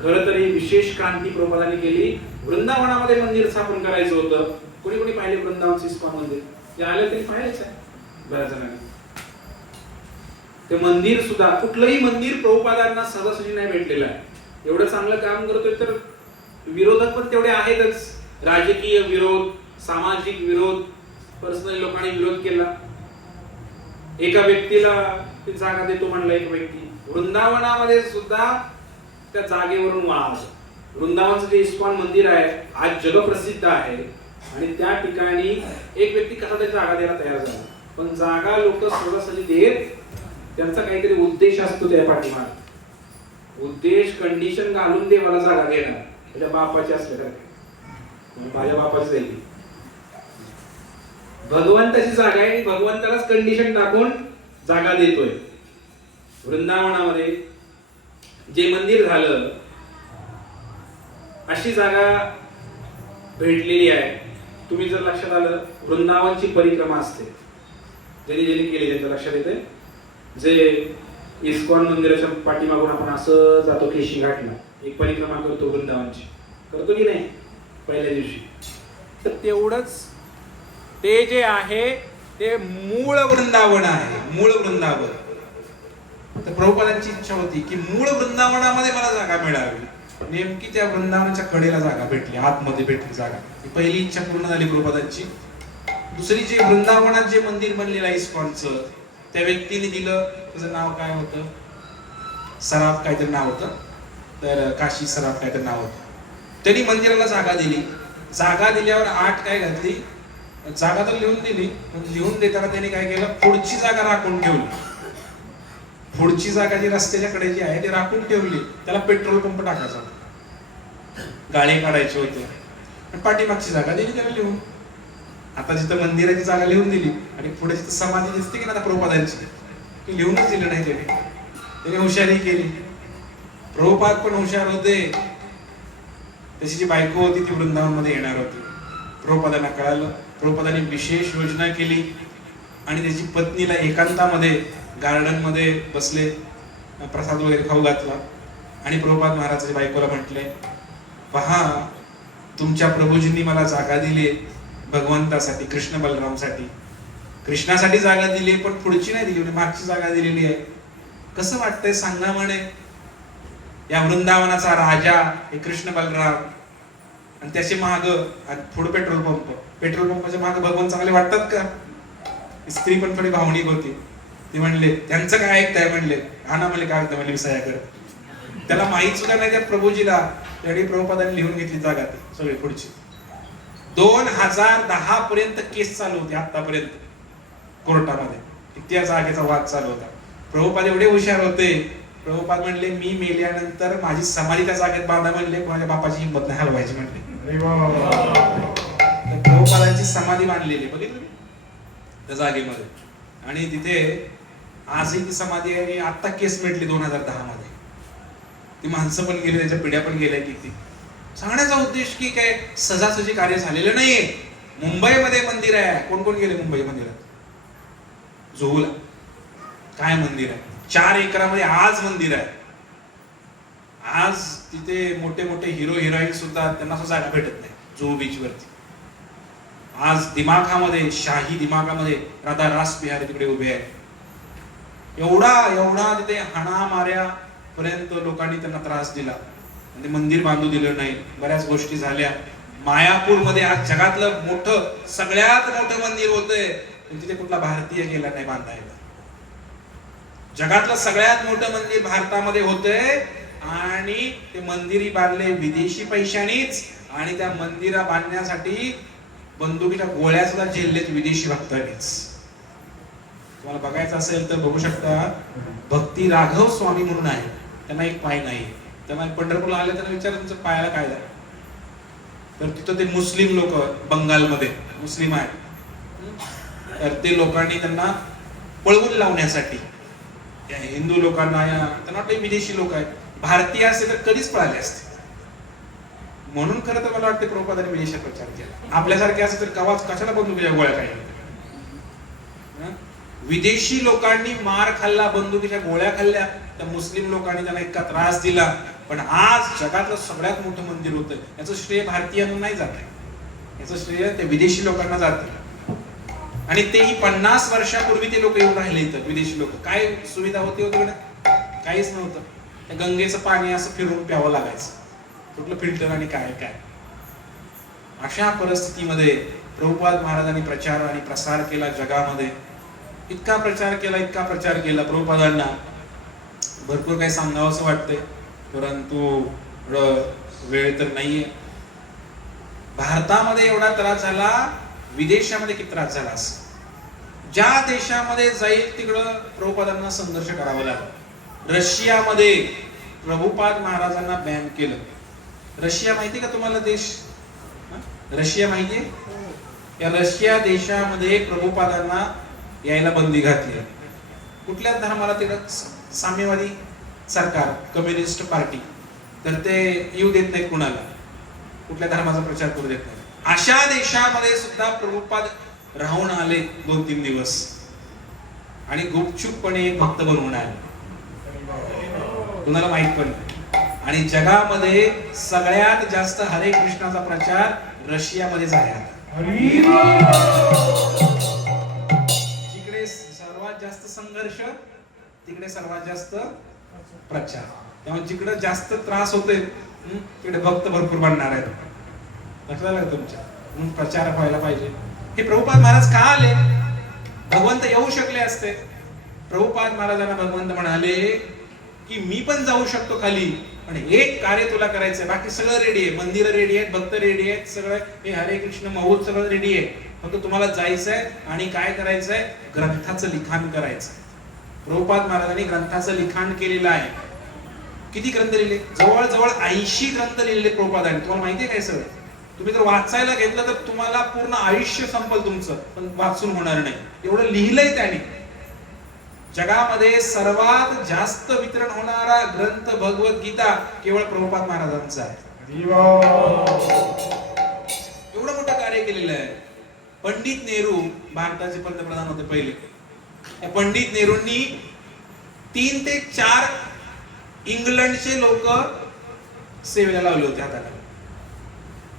खरं तर ही विशेष क्रांती प्रभुपादांनी केली. वृंदावनामध्ये मंदिर स्थापन करायचं होतं. कोणी कोणी पाहिले वृंदावनचं इस्कॉन मंदिर? जे आले त्यांनी पाहिलेच आहे बऱ्याच जणांनी. ते मंदिर सुद्धा, कुठलंही मंदिर प्रभुपादांना सहजासहजी नाही भेटलेलं आहे. एवढं चांगलं काम करतोय तर विरोधक पण तेवढे आहेतच. राजकीय विरोध, सामाजिक विरोध, पर्सनल लोकांनी विरोध केला. एका व्यक्तीला ती जागा देतो म्हणला एक व्यक्ती. वृंदावनामध्ये सुद्धा त्या जागेवरून वाद. वृंदावनचं जे इस्कॉन मंदिर आहे आज जगप्रसिद्ध आहे, आणि त्या ठिकाणी एक व्यक्ती कसा तरी जागा द्यायला तयार झाला. पण जागा लोक सहजासहजी देत, त्यांचा काहीतरी उद्देश असतो त्या पाठीमागे. उद्देश कंडिशन घालून देवाला जागा देणार, त्याच्या बापाची असल्यासारखे. माझ्या बापाची जाईल. भगवंताची जागा आहे, भगवंतालाच कंडिशन टाकून जागा देतोय. वृंदावनामध्ये जे मंदिर झालं अशी जागा भेटलेली आहे. तुम्ही जर लक्षात आलं, वृंदावनची परिक्रमा असते. ज्यांनी ज्यांनी केली त्यांच्या लक्षात येते. जे इस्कॉन मंदिराच्या पाठीमागून आपण असं जातो केशी घाटला, एक परिक्रमा करतो वृंदावनची, करतो की नाही पहिल्या दिवशी. तर तेवढंच ते जे आहे ते मूळ वृंदावन आहे, मूळ वृंदावन. तर प्रभुपादांची इच्छा होती की मूळ वृंदावनामध्ये मला जागा मिळावी. नेमकी त्या वृंदावनाच्या कडेला जागा भेटली, आतमध्ये भेटली जागा. पहिली इच्छा पूर्ण झाली प्रभुपादांची. दुसरी, जे वृंदावनात जे मंदिर बनलेलं आहे इस्कॉनचं, त्या व्यक्तीने दिलं, त्याचं नाव काय होतं, सराफ काहीतरी नाव होतं, तर काशी सराफ काहीतरी नाव होतं. त्यांनी मंदिराला जागा दिली. जागा दिल्यावर आठ काय घातली, जागा तर लिहून दिली, पण लिहून देताना त्यांनी काय केलं, पुढची जागा राखून ठेवली. पुढची जागा जी रस्त्याच्या कडे जी आहे ती राखून ठेवली. त्याला पेट्रोल पंप टाकायचा होता, गाडी काढायची होती. आणि पाठीमागची जागा दिली त्याला लिहून. आता जिथं मंदिराची जागा लिहून दिली आणि पुढे जिथं समाधी दिसते की ना प्रभुपादांची, ती लिहूनच दिलं नाही त्याने हुशारी केली. प्रभुपाद पण हुशार होते. त्याची जी बायको होती ती वृंदावन मध्ये येणार होती. प्रभुपादांना कळालं. प्रभुपादांनी विशेष योजना केली आणि त्याची पत्नीला एकांतामध्ये गार्डन मध्ये बसले, प्रसाद वगैरे खाऊ घातला आणि प्रभुपाद महाराजांच्या बायकोला म्हटले, पहा, तुमच्या प्रभूजींनी मला जागा दिली भगवंतासाठी, कृष्ण बलरामसाठी. कृष्णासाठी जागा दिली, पण पुढची नाही दिली, मागची जागा दिलेली आहे. कसं वाटतंय सांगा म्हणे. या वृंदावनाचा राजा हे कृष्ण बलराम आणि त्याचे माग पुढे पेट्रोल पंप. पेट्रोल पंपाच्या मागे भगवान चांगले वाटतात का? स्त्री पण थोडी भावनिक होती. ते म्हणले, त्यांचं काय ऐकताय म्हणले, आणा म्हणले कागद म्हणले विसया कर. त्याला माहित सुद्धा नाही त्या प्रभूजीला. त्यावेळी प्रभुपादांनी लिहून घेतली जागा ती सगळी पुढची. 2010 पर्यंत केस चालू होती आतापर्यंत कोर्टामध्ये. त्या जागेचा वाद चालू होता. प्रभुपाद एवढे हुशार होते. प्रभुपाद म्हणले, मी मेल्यानंतर माझी समाधी त्या जागेत बांधा म्हणले, माझ्या बापाची हिंमत नाही हलवायची म्हणले. प्रभुपादांची समाधी बांधलेली बघितलं त्या जागेमध्ये. आणि तिथे आजही ती समाधी आहे. आता केस मिटली 2010 मध्ये. ती माणसं पण गेली, त्याच्या पिढ्या पण गेल्या किती. सांगण्याचा उद्देश की काय सजासजी कार्य झालेलं नाहीये. मुंबईमध्ये मंदिर आहे. कोण कोण गेले मुंबई मंदिरात? जुहूला काय मंदिर आहे, 4 एकरामध्ये आज मंदिर आहे. आज तिथे मोठे मोठे हिरो हिरोईन सुद्धा, त्यांना सुद्धा जागा भेटत नाही जुहू बीच वरती. आज दिमाखामध्ये, शाही दिमाखामध्ये राधा रास बिहारी तिकडे उभे आहे. एवढा तिथे हाणा माऱ्या पर्यंत लोकांनी त्यांना त्रास दिला. म्हणजे मंदिर बांधू दिलं नाही. बऱ्याच गोष्टी झाल्या. मायापूर मध्ये आज जगातलं सगळ्यात मोठं मंदिर होतंय, पण तिथे कुठला भारतीय गेला नाही बांधायला. जगातलं सगळ्यात मोठं मंदिर भारतामध्ये होतंय आणि ते मंदिरही बांधले विदेशी पैशानीच. आणि त्या मंदिरा बांधण्यासाठी बंदुकीच्या गोळ्या सुद्धा झेललेत विदेशी भक्तांनीच. तुम्हाला बघायचं असेल तर बघू शकता. भक्ती राघव स्वामी म्हणून आहे, त्यांना एक पाय नाही. त्यांना पंढरपूरला आले त्यांना विचार, तुमच्या पायाला काय झालं? तर तिथं ते मुस्लिम लोक, बंगालमध्ये मुस्लिम आहेत, तर ते लोकांनी त्यांना पळवून लावण्यासाठी, त्या हिंदू लोकांना, त्यांना वाटतं विदेशी लोक आहेत, भारतीय असते तर कधीच पळाले असते. म्हणून खरं तर मला वाटतं प्रभुपादांनी विदेशात प्रचार केला. आपल्यासारखे असते तर कशाला बंदुकीच्या गोळ्या काय. विदेशी लोकांनी मार खाल्ला, बंदुकीच्या गोळ्या खाल्ल्या, तर मुस्लिम लोकांनी त्यांना इतका त्रास दिला. पण आज जगातलं सगळ्यात मोठं मंदिर होतं. याचं श्रेय भारतीयांना नाही जात आहे, याचं श्रेय ते विदेशी लोकांना जातं. आणि तेही 50 वर्षापूर्वी ते लोक येऊन राहिले इथं. विदेशी लोक, काय सुविधा होती तिकडे? काहीच नव्हतं. त्या गंगेचं पाणी असं फिरून प्यावं लागायचं, कुठलं फिल्टर आणि काय काय. अशा परिस्थितीमध्ये प्रभुपाद महाराजांनी प्रचार आणि प्रसार केला जगामध्ये. इतका प्रचार केला प्रभुपादांना. भरपूर काही सांगावं असं वाटतंय, परंतु वेळ तर नाहीये. भारतामध्ये एवढा त्रास झाला, विदेशामध्ये किती त्रास झाला असं. ज्या देशामध्ये जाईल तिकडं प्रभुपादांना संघर्ष करावा लागला. रशियामध्ये प्रभुपाद महाराजांना बॅन केलं. रशिया माहिती का तुम्हाला देश? रशिया माहितीये? या रशिया देशामध्ये प्रभुपादांना यायला बंदी घातली. कुठल्याच धर्माला तिकडं साम्यवादी सरकार, कम्युनिस्ट पार्टी, तर ते येऊ देत नाही कुणाला, कुठल्या धर्माचा प्रचार करू देत नाही. अशा देशामध्ये सुद्धा प्रभुपाद राहून आले 2-3 दिवस आणि गुपचूपपणे एक भक्त बनवून आले, कुणाला माहित पण नाही. आणि जगामध्ये सगळ्यात जास्त हरे कृष्णाचा प्रचार रशियामध्ये झाला. जिकडे सर्वात जास्त संघर्ष तिकडे सर्वात जास्त प्रचार. त्यामुळे जिकडे जास्त त्रास होते तिकडे भक्त भरपूर बनणार आहेत. लक्षात आलं तुमच्या? म्हणून प्रचार व्हायला पाहिजे. हे प्रभुपाद महाराज का आले? भगवंत येऊ शकले असते. प्रभुपाद महाराजांना भगवंत म्हणाले की मी पण जाऊ शकतो खाली, पण एक कार्य तुला करायचंय, बाकी सगळं रेडी आहे, मंदिर रेडी आहेत, भक्त रेडी आहेत, सगळं हे हरे कृष्ण महोत्सव सगळं रेडी आहे, फक्त तुम्हाला जायचंय आणि काय करायचंय? ग्रंथाचं लिखाण करायचंय. प्रभुपाद महाराजांनी ग्रंथाचं लिखाण केलेलं आहे. किती ग्रंथ लिहिले? जवळजवळ 80 ग्रंथ लिहिले प्रभुपादांनी. तुम्हाला माहितीये काय सगळं? तुम्ही जर वाचायला घेतलं तर तुम्हाला पूर्ण आयुष्य संपल तुमचं, पण वाचून होणार नाही, एवढं लिहिलंय त्यांनी. जगामध्ये सर्वात जास्त वितरण होणारा ग्रंथ भगवद्गीता केवळ प्रभुपाद महाराजांचा आहे. एवढं मोठं कार्य केलेलं आहे. पंडित नेहरू भारताचे पंतप्रधान होते पहिले. पंडित नेहरूंनी 3 ते 4 इंग्लंडचे लोक सेवेला लावले होते हाताला.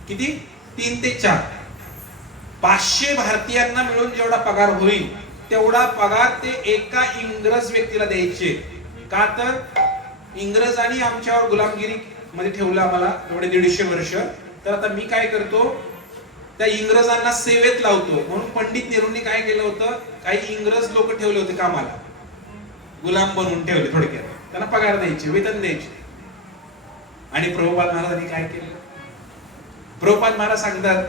किती? 3 ते 4. 500 भारतीयांना मिळून जेवढा पगार होईल तेवढा पगार ते एका इंग्रज व्यक्तीला द्यायचे. का तर इंग्रजांनी आमच्यावर गुलामगिरी मध्ये ठेवलं आम्हाला एवढे 150 वर्ष. तर आता मी काय करतो? त्या इंग्रजांना सेवेत लावतो. म्हणून पंडित नेहरूंनी काय केलं होतं? काही इंग्रज लोक ठेवले होते कामाला, गुलाम बनवून ठेवले थोडक्यात. त्यांना पगार द्यायचे, वेतन द्यायचे. आणि प्रभुपाद महाराजांनी काय केलं? प्रभुपाद महाराज सांगतात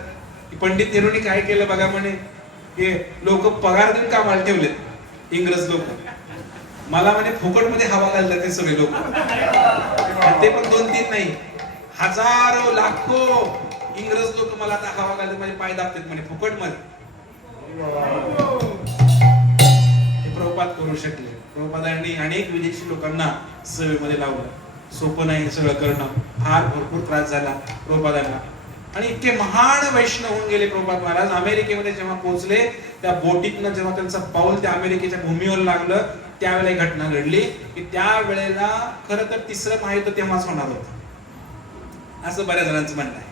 की पंडित नेहरूंनी काय केलं बघा म्हणे, हे लोक पगार देऊन कामाला ठेवलेत इंग्रज लोक. मला म्हणे फुकट मध्ये हवा घालतात ते सगळे लोक. ते पण 2-3 नाही, हजारो लाखो इंग्रज लोक मला आता हवा घालतात, माझे पाय दाबतात म्हणे फुकट मध्ये. हे प्रभुपाद करू शकले. प्रभुपादांनी अनेक विदेशी लोकांना सेवेमध्ये लावलं. सोपं नाही सगळं करणं, फार भरपूर त्रास झाला प्रभुपादांना. आणि इतके महान वैष्णव होऊन गेले प्रभुपाद महाराज. अमेरिकेमध्ये जेव्हा पोहोचले, त्या बोटीतनं जेव्हा त्यांचं पाऊल त्या अमेरिकेच्या भूमीवर लागलं, त्यावेळेला एक घटना घडली की त्यावेळेला खरं तर 3रं महायुद्ध तेव्हाच होणार होतं, असं बऱ्याच जणांचं म्हणणं आहे.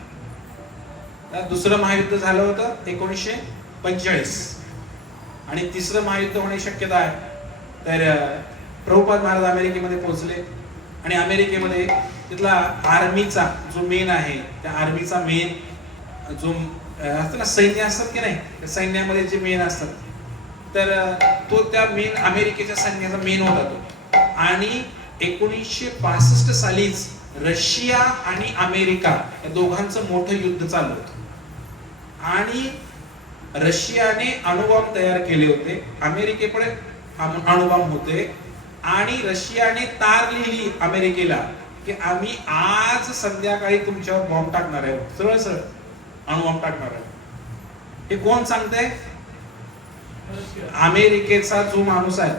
2रं महायुद्ध झालं होतं 1945 आणि 3रं महायुद्ध होण्याची शक्यता आहे. तर प्रभुपाद महाराज अमेरिकेमध्ये पोहोचले आणि अमेरिकेमध्ये तिथला आर्मीचा जो मेन आहे, त्या आर्मीचा मेन जो असतं ना, सैन्य असतात की नाही, त्या सैन्यामध्ये जे मेन असतात, तर तो त्या मेन अमेरिकेच्या सैन्याचा मेन होता तो. आणि 1962 सालीच रशिया आणि अमेरिका या दोघांचं मोठं युद्ध चालू होतं. आणि रशियाने अणुबॉम्ब तयार केले होते, अमेरिकेकडे अणुबॉम्ब होते. आणि रशियाने तार लिहिली अमेरिकेला की आम्ही आज संध्याकाळी तुमच्यावर बॉम्ब टाकणार आहे, सरळ सरळ अणुबॉम्ब टाकणार आहे. हे कोण सांगतंय? अमेरिकेचा जो माणूस आहे,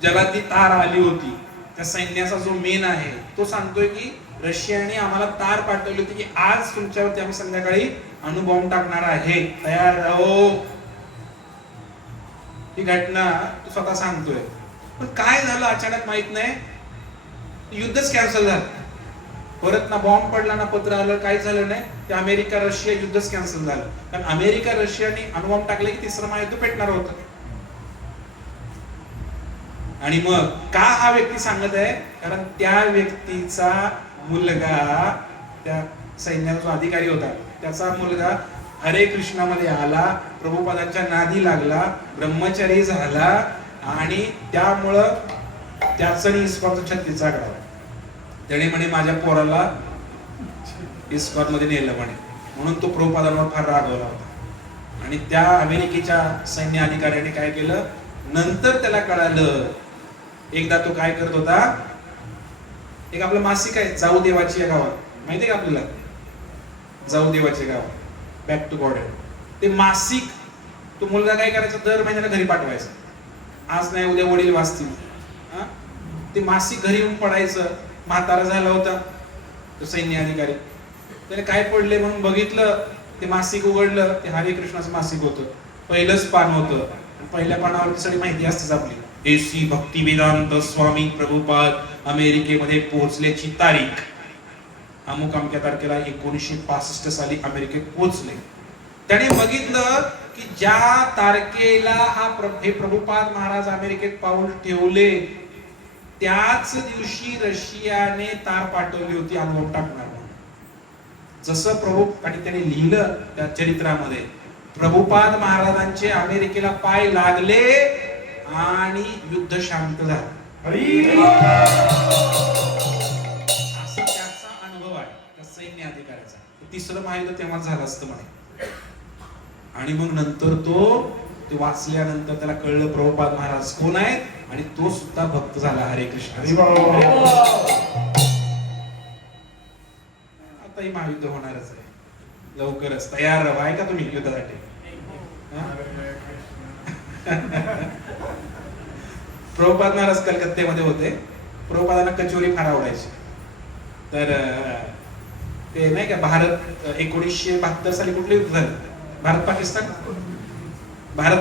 ज्याला ती तार आली होती, त्या सैन्याचा जो मेन आहे, तो सांगतोय की रशियाने आम्हाला तार पाठवली होती की आज तुमच्यावरती आम्ही संध्याकाळी अणुबॉम्ब टाकणार आहे, तयार राहो. ही घटना तो स्वतः सांगतोय. पण काय झालं अचानक माहित नाही, युद्धच कॅन्सल झालं. परत ना बॉम्ब पडला ना पत्र आलं, काही झालं नाही. ते अमेरिका रशिया युद्धच कॅन्सल झालं. कारण अमेरिका रशियाने अणुबॉम्ब टाकले की 3रं महायुद्ध पेटणार होतं. आणि मग का हा व्यक्ती सांगत आहे? कारण त्या व्यक्तीचा मुलगा, त्या सैन्याचा जो अधिकारी होता, त्याचा मुलगा हरे कृष्णामध्ये आला, प्रभुपादांच्या नादी लागला, ब्रह्मचारी झाला आणि त्यामुळं त्याचं इस्कॉनचं 36 आकडा. त्याने म्हणे माझ्या पोराला इस्कॉन मध्ये नेलं म्हणे, म्हणून तो प्रभुपादांवर फार रागवला होता. आणि त्या अमेरिकेच्या सैन्य अधिकाऱ्याने काय केलं, नंतर त्याला कळालं. एकदा तो काय करत होता, एक आपलं मासिक आहे जाऊ देवाची या गावात, माहितीये का आपल्याला? जाऊ देवाचे गाव, बॅक टू गॉड. ते मासिक तो मुलगा काय करायचा, दर महिन्याला घरी पाठवायचा. आज नाही उद्या वडील वाचतील. ते मासिक घरी येऊन पडायचं. म्हातारा झाला होता तो सैन्य अधिकारी, त्याने काय पडले म्हणून बघितलं, ते मासिक उघडलं, ते हरे कृष्णाचं मासिक होतं. पहिलंच पान होतं. पहिल्या पानावरती सगळी माहिती असतेच आपली. एसी भक्ती वेदांत स्वामी प्रभुपाद अमेरिकेमध्ये पोहोचल्याची तारीख अमुक अमक्या तारखेला 1965 साली अमेरिकेत पोहोचले. त्याने बघितलं की ज्या तारखेला हे प्रभुपाद महाराज अमेरिकेत पाऊल ठेवले त्याच दिवशी रशियाने तार पाठवली होती अनुभव टाकणार म्हणून. जसं प्रभू आणि त्याने लिहिलं त्या चरित्रामध्ये, प्रभुपाद महाराजांचे अमेरिकेला पाय लागले आणि युद्ध शांत झालं. असं त्याचा अनुभव आहे त्या सैन्य अधिकाऱ्याचा. तिसरं महायुद्ध तेव्हा झालं असतं म्हणे. आणि मग नंतर ते वाचल्यानंतर त्याला कळलं प्रभुपाद महाराज कोण आहेत आणि तो सुद्धा भक्त झाला हरे कृष्ण. आताही महायुद्ध होणारच आहे लवकरच. तयार राहा. आहे का तुम्ही युद्धासाठी? प्रभुपाद महाराज कलकत्त्यामध्ये होते. प्रभुपादांना कचोरी फार आवडायची. तर ते नाही का भारत 1972 साली कुठलं युद्ध झालं? भारत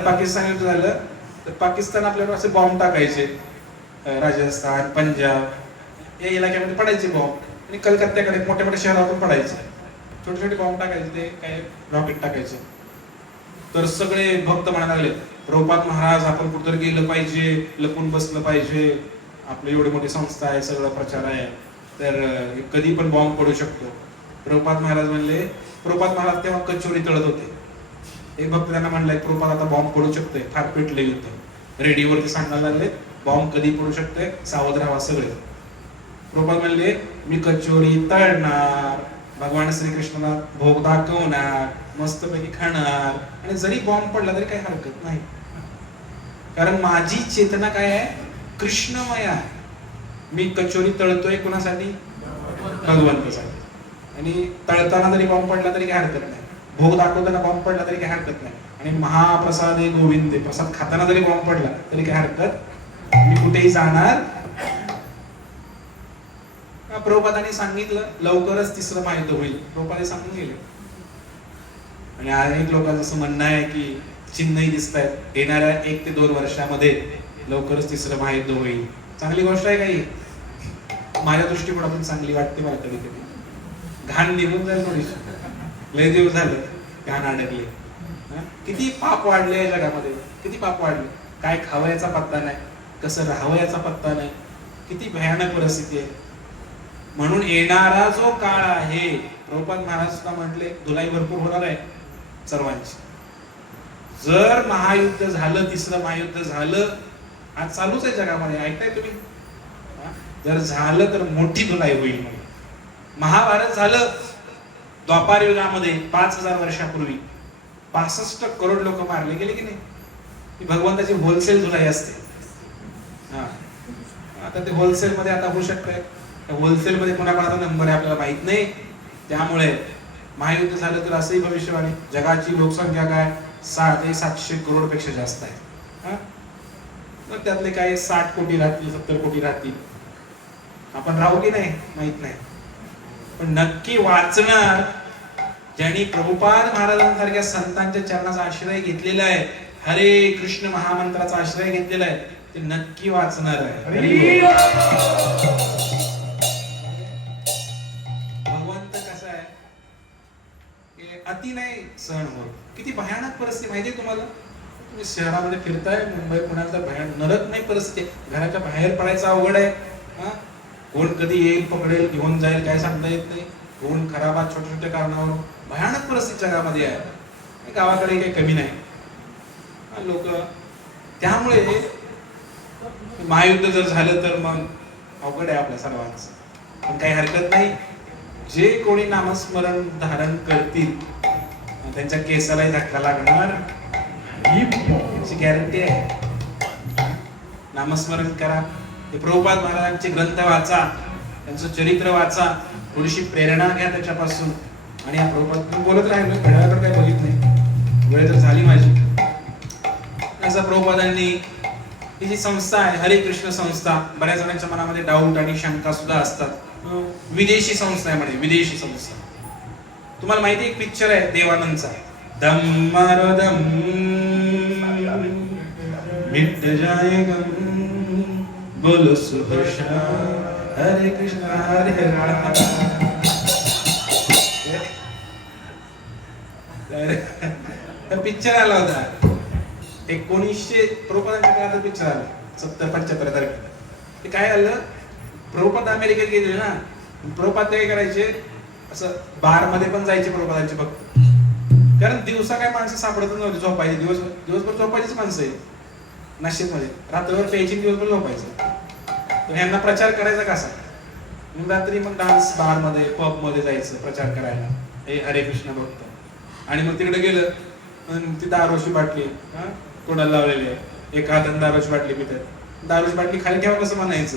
पाकिस्तान युद्ध झालं. तर पाकिस्तान आपल्याला असे बॉम्ब टाकायचे. राजस्थान पंजाब या इलाक्यामध्ये पडायचे बॉम्ब आणि कलकत्त्याकडे मोठ्या मोठ्या शहरातून पडायचे. छोटे छोटे बॉम्ब टाकायचे, ते काय रॉकेट टाकायचे. तर सगळे भक्त म्हणायला लागले प्रभुपाद महाराज आपण कुठं गेलं पाहिजे, लपून बसलं पाहिजे, आपली एवढी मोठी संस्था आहे, सगळं प्रचार आहे, तर कधी पण बॉम्ब पडू शकतो. प्रभुपाद महाराज म्हणले, प्रभुपाद महाराज तेव्हा कचोरी तळत होते. एक भक्त त्यांना म्हणलाय प्रभुपाद आता बॉम्ब पडू शकतोय, फार पेटले युद्ध. रेडिओवरती सांगायला लागले बॉम्ब कधी पडू शकतोय, सावध राहा सगळे. प्रभुपाद म्हणले मी कचोरी तळणार, भगवान श्रीकृष्णाला भोग दाखवणार, मस्तपैकी खाणार आणि जरी बॉम्ब पडला तरी काही हरकत नाही, कारण माझी चेतना काय आहे, कृष्णमय आहे. मी कचोरी तळतोय कुणासाठी? भगवंतासाठी. आणि तळताना जरी बॉम्ब पडला तरी काही हरकत नाही, भोग दाखवताना बॉम्ब पडला तरी काही हरकत नाही, आणि महाप्रसादे गोविंदे प्रसाद खाताना जरी बॉम्ब पडला तरी काही हरकत, मी कुठेही जाणार. प्रभुपादांनी सांगितलं लवकरच तिसरं महायुद्ध होईल, प्रभुपाद सांगून गेले. आणि अनेक लोकांचं असं म्हणणं आहे की चिन्हही दिसत आहेत येणाऱ्या 1 ते 2 वर्षामध्ये लवकरच तिसरं महायुद्ध होईल. चांगली गोष्ट आहे काही, माझ्या दृष्टिकोनातून चांगली वाटते मला. कधी कधी घाण निघून जाईल थोडीशी, लय दिवस झालं घाण अडकली. किती पाप वाढले या जगामध्ये, किती पाप वाढले. काय खावं याचा पत्ता नाही, कसं राहावं याचा पत्ता नाही, किती भयानक परिस्थिती आहे. म्हणून येणारा जो काळ आहे, प्रभुपाद महाराज सुद्धा म्हटले धुलाई भरपूर होणार आहे सर्वांची. जर महायुद्ध झालं, तिसरं महायुद्ध झालं, आज चालूच आहे जगामध्ये, ऐकताय तुम्ही? जर झालं तर मोठी धुलाई होईल. महाभारत झालं द्वापार युगामध्ये 5000 वर्षापूर्वी 65 करोड लोक मारले गेले की नाही? ही भगवंताची होलसेल धुलाई असते. आता ते होलसेल मध्ये आता होऊ शकतंय, होलसेल मध्ये कोणाकोणाचा नंबर आहे आपल्याला माहित नाही. त्यामुळे महायुद्ध झालं तर असंही भविष्यवाणी, जगाची लोकसंख्या काय 600 ते 700 करोड पेक्षा जास्त आहे. तर त्यातले काय 60 कोटी राहतील, 70 कोटी राहतील. आपण राहू की नाही माहित नाही, पण नक्की वाचणार ज्यांनी प्रभुपाद महाराजांसारख्या संतांच्या चरणाचा आश्रय घेतलेला आहे, हरे कृष्ण महामंत्राचा आश्रय घेतलेला आहे, ते नक्की वाचणार आहे. भगवंत कसा आहे, अति नाही सहन होत. किती भयानक परिस्थिती माहितीये तुम्हाला? तुम्ही शहरामध्ये फिरताय, मुंबई पुण्यात तर भयानक नरक नाही परिस्थिती, घराच्या बाहेर पडायचं अवघड आहे. कोण कधी येईल, पकडेल, घेऊन जाईल, काय सांगता येत नाही. कोण खराबात छोट्या छोट्या कारणावरून भयानक परिस्थिती जगामध्ये आहे. गावाकडे काही कमी नाही लोक. त्यामुळे महायुद्ध जर झालं तर मग अवघड आहे आपल्या सर्वांचं, पण काही हरकत नाही. जे कोणी नामस्मरण धारण करतील त्यांच्या केसालाही धक्का लागणार याची गॅरंटी आहे. नामस्मरण करा, ते प्रभुपाद महाराजांचे ग्रंथ वाचा, त्यांचं चरित्र वाचा, थोडीशी प्रेरणा घ्या त्याच्यापासून. आणि या प्रभुपाद बोलत राहिलो, घड्याळाकडे काही बघित नाही, वेळ तर झाली माझी. असं प्रभुपादांनी ही जी संस्था आहे हरे कृष्ण संस्था, बऱ्याच जणांच्या मनामध्ये डाऊट आणि शंका सुद्धा असतात, विदेशी संस्था आहे म्हणे, विदेशी संस्था. तुम्हाला माहिती एक पिक्चर आहे देवानंदचा, दम मारो दम मिट जाए गम बोलो सुबह शाम हरे कृष्ण हरे राम. पिक्चर आला होता 1900 प्रभुपादांच्या काळात पिक्चर आला 70-75 तारखेला. ते काय आलं, प्रभुपाद अमेरिकेत गेले ना, प्रभुपाद काय करायचे, असं बार मध्ये पण जायचे प्रभुपादांचे भक्त, कारण दिवसा काय माणसं सापडतच नव्हती झोपायची, दिवसभर झोपायचीच माणसं आहे नाशिक मध्ये, रात्रभर प्यायची दिवसभर झोपायचं. तर यांना प्रचार करायचा कसा, मग रात्री मग डान्स बार मध्ये पब मध्ये जायचं प्रचार करायला, हे हरे कृष्ण भक्त. आणि मग तिकडे गेलं, ती दारूची बाटली तोंडाला लावलेली आहे, एका हातात दारूची बाटली पितात, दारूची बाटली खाली ठेवा कसं म्हणायचं,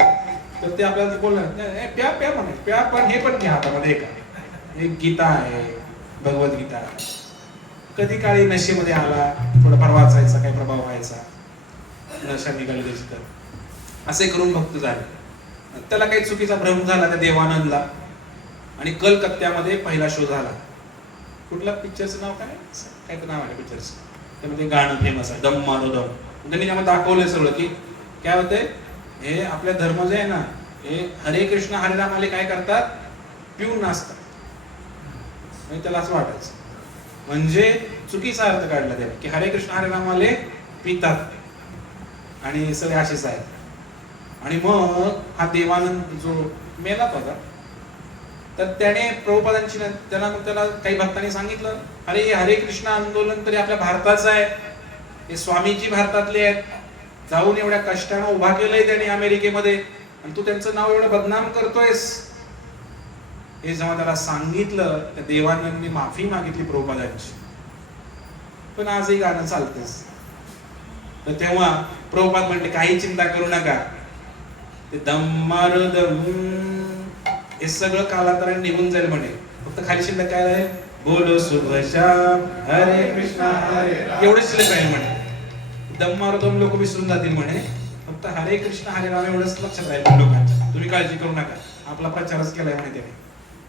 तर ते आपल्याला बोलणार प्या प्या म्हणायचं, प्या पण हे पण घ्या हातामध्ये, एक गीता आहे भगवद्गीता. कधी काळी नशेमध्ये आला, थोडाफार वाचायचा, काही प्रभाव व्हायचा, नशा निघाली त्याची, तर असे करून भक्त झाले. त्याला काही चुकीचा भ्रम झाला त्या देवानंदला, आणि कलकत्त्यामध्ये पहिला शो झाला. कुठला पिक्चरचं नाव काय तर नाव आहे पिक्चरचं, त्यामध्ये गाणं फेमस आहे, दम मारो दम. त्यांनी त्यामध्ये दाखवलंय सगळं की काय होतंय, हे आपल्या धर्म जे आहे ना, हे हरे कृष्ण हरे राम आले काय करतात, पिऊन नाचतात. म्हणजे त्याला असं वाटायचं, म्हणजे चुकीचा अर्थ काढला त्याने की हरे कृष्ण हरे राम आले पितात आणि सगळे असेच आहेत. आणि मग हा देवानंद जो मेला होता, तर त्याने प्रभुपादांची त्याला काही भक्तांनी सांगितलं, अरे हे हरे कृष्ण आंदोलन तरी आपल्या भारताचं आहे, हे स्वामीजी भारतातले आहेत, जाऊन एवढ्या कष्टानं उभा केलंय त्याने अमेरिकेमध्ये, आणि तू त्यांचं नाव एवढं बदनाम करतोयस. हे जेव्हा त्याला सांगितलं, त्या देवानंदनी माफी मागितली प्रभुपादांची, पण आजही गाणं चालतेच. तर तेव्हा प्रभुपाद म्हणले काही चिंता करू नका, ते दम मारो दम हे सगळं कालांतराने निघून जाईल म्हणे, फक्त खाली शिल्लक काय आहे, बोलो सुबह शाम हरे कृष्ण हरे राम, एवढंच शिल्लक राहील म्हणे. दम मारो दम लोक विसरून जातील म्हणे, फक्त हरे कृष्ण हरे राम एवढंच लक्षात राहील लोकांच्या. तुम्ही काळजी करू नका, आपला प्रचारच केलाय म्हणे त्याने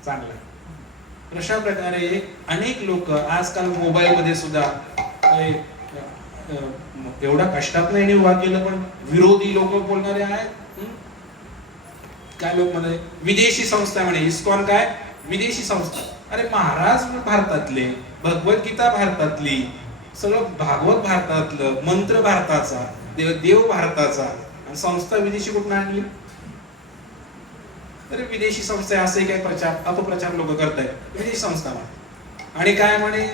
चांगला. अशा प्रकारे अनेक लोक आजकाल मोबाईल मध्ये सुद्धा एवढा कष्टात नाही उभा केलं, पण विरोधी लोक बोलणारे आहेत. काय लोक मध्ये विदेशी संस्था म्हणे, इस्कॉन काय विदेशी संस्था. अरे महाराज भारतातले, भगवद्गीता भारतातली, सगळं भागवत भारतातलं, मंत्र भारताचा, देव भारताचा, आणि संस्था विदेशी कुठून आणली. अरे विदेशी संस्था असे काय प्रचार अपप्रचार लोक करतायत, विदेशी संस्था म्हणे. आणि काय म्हणे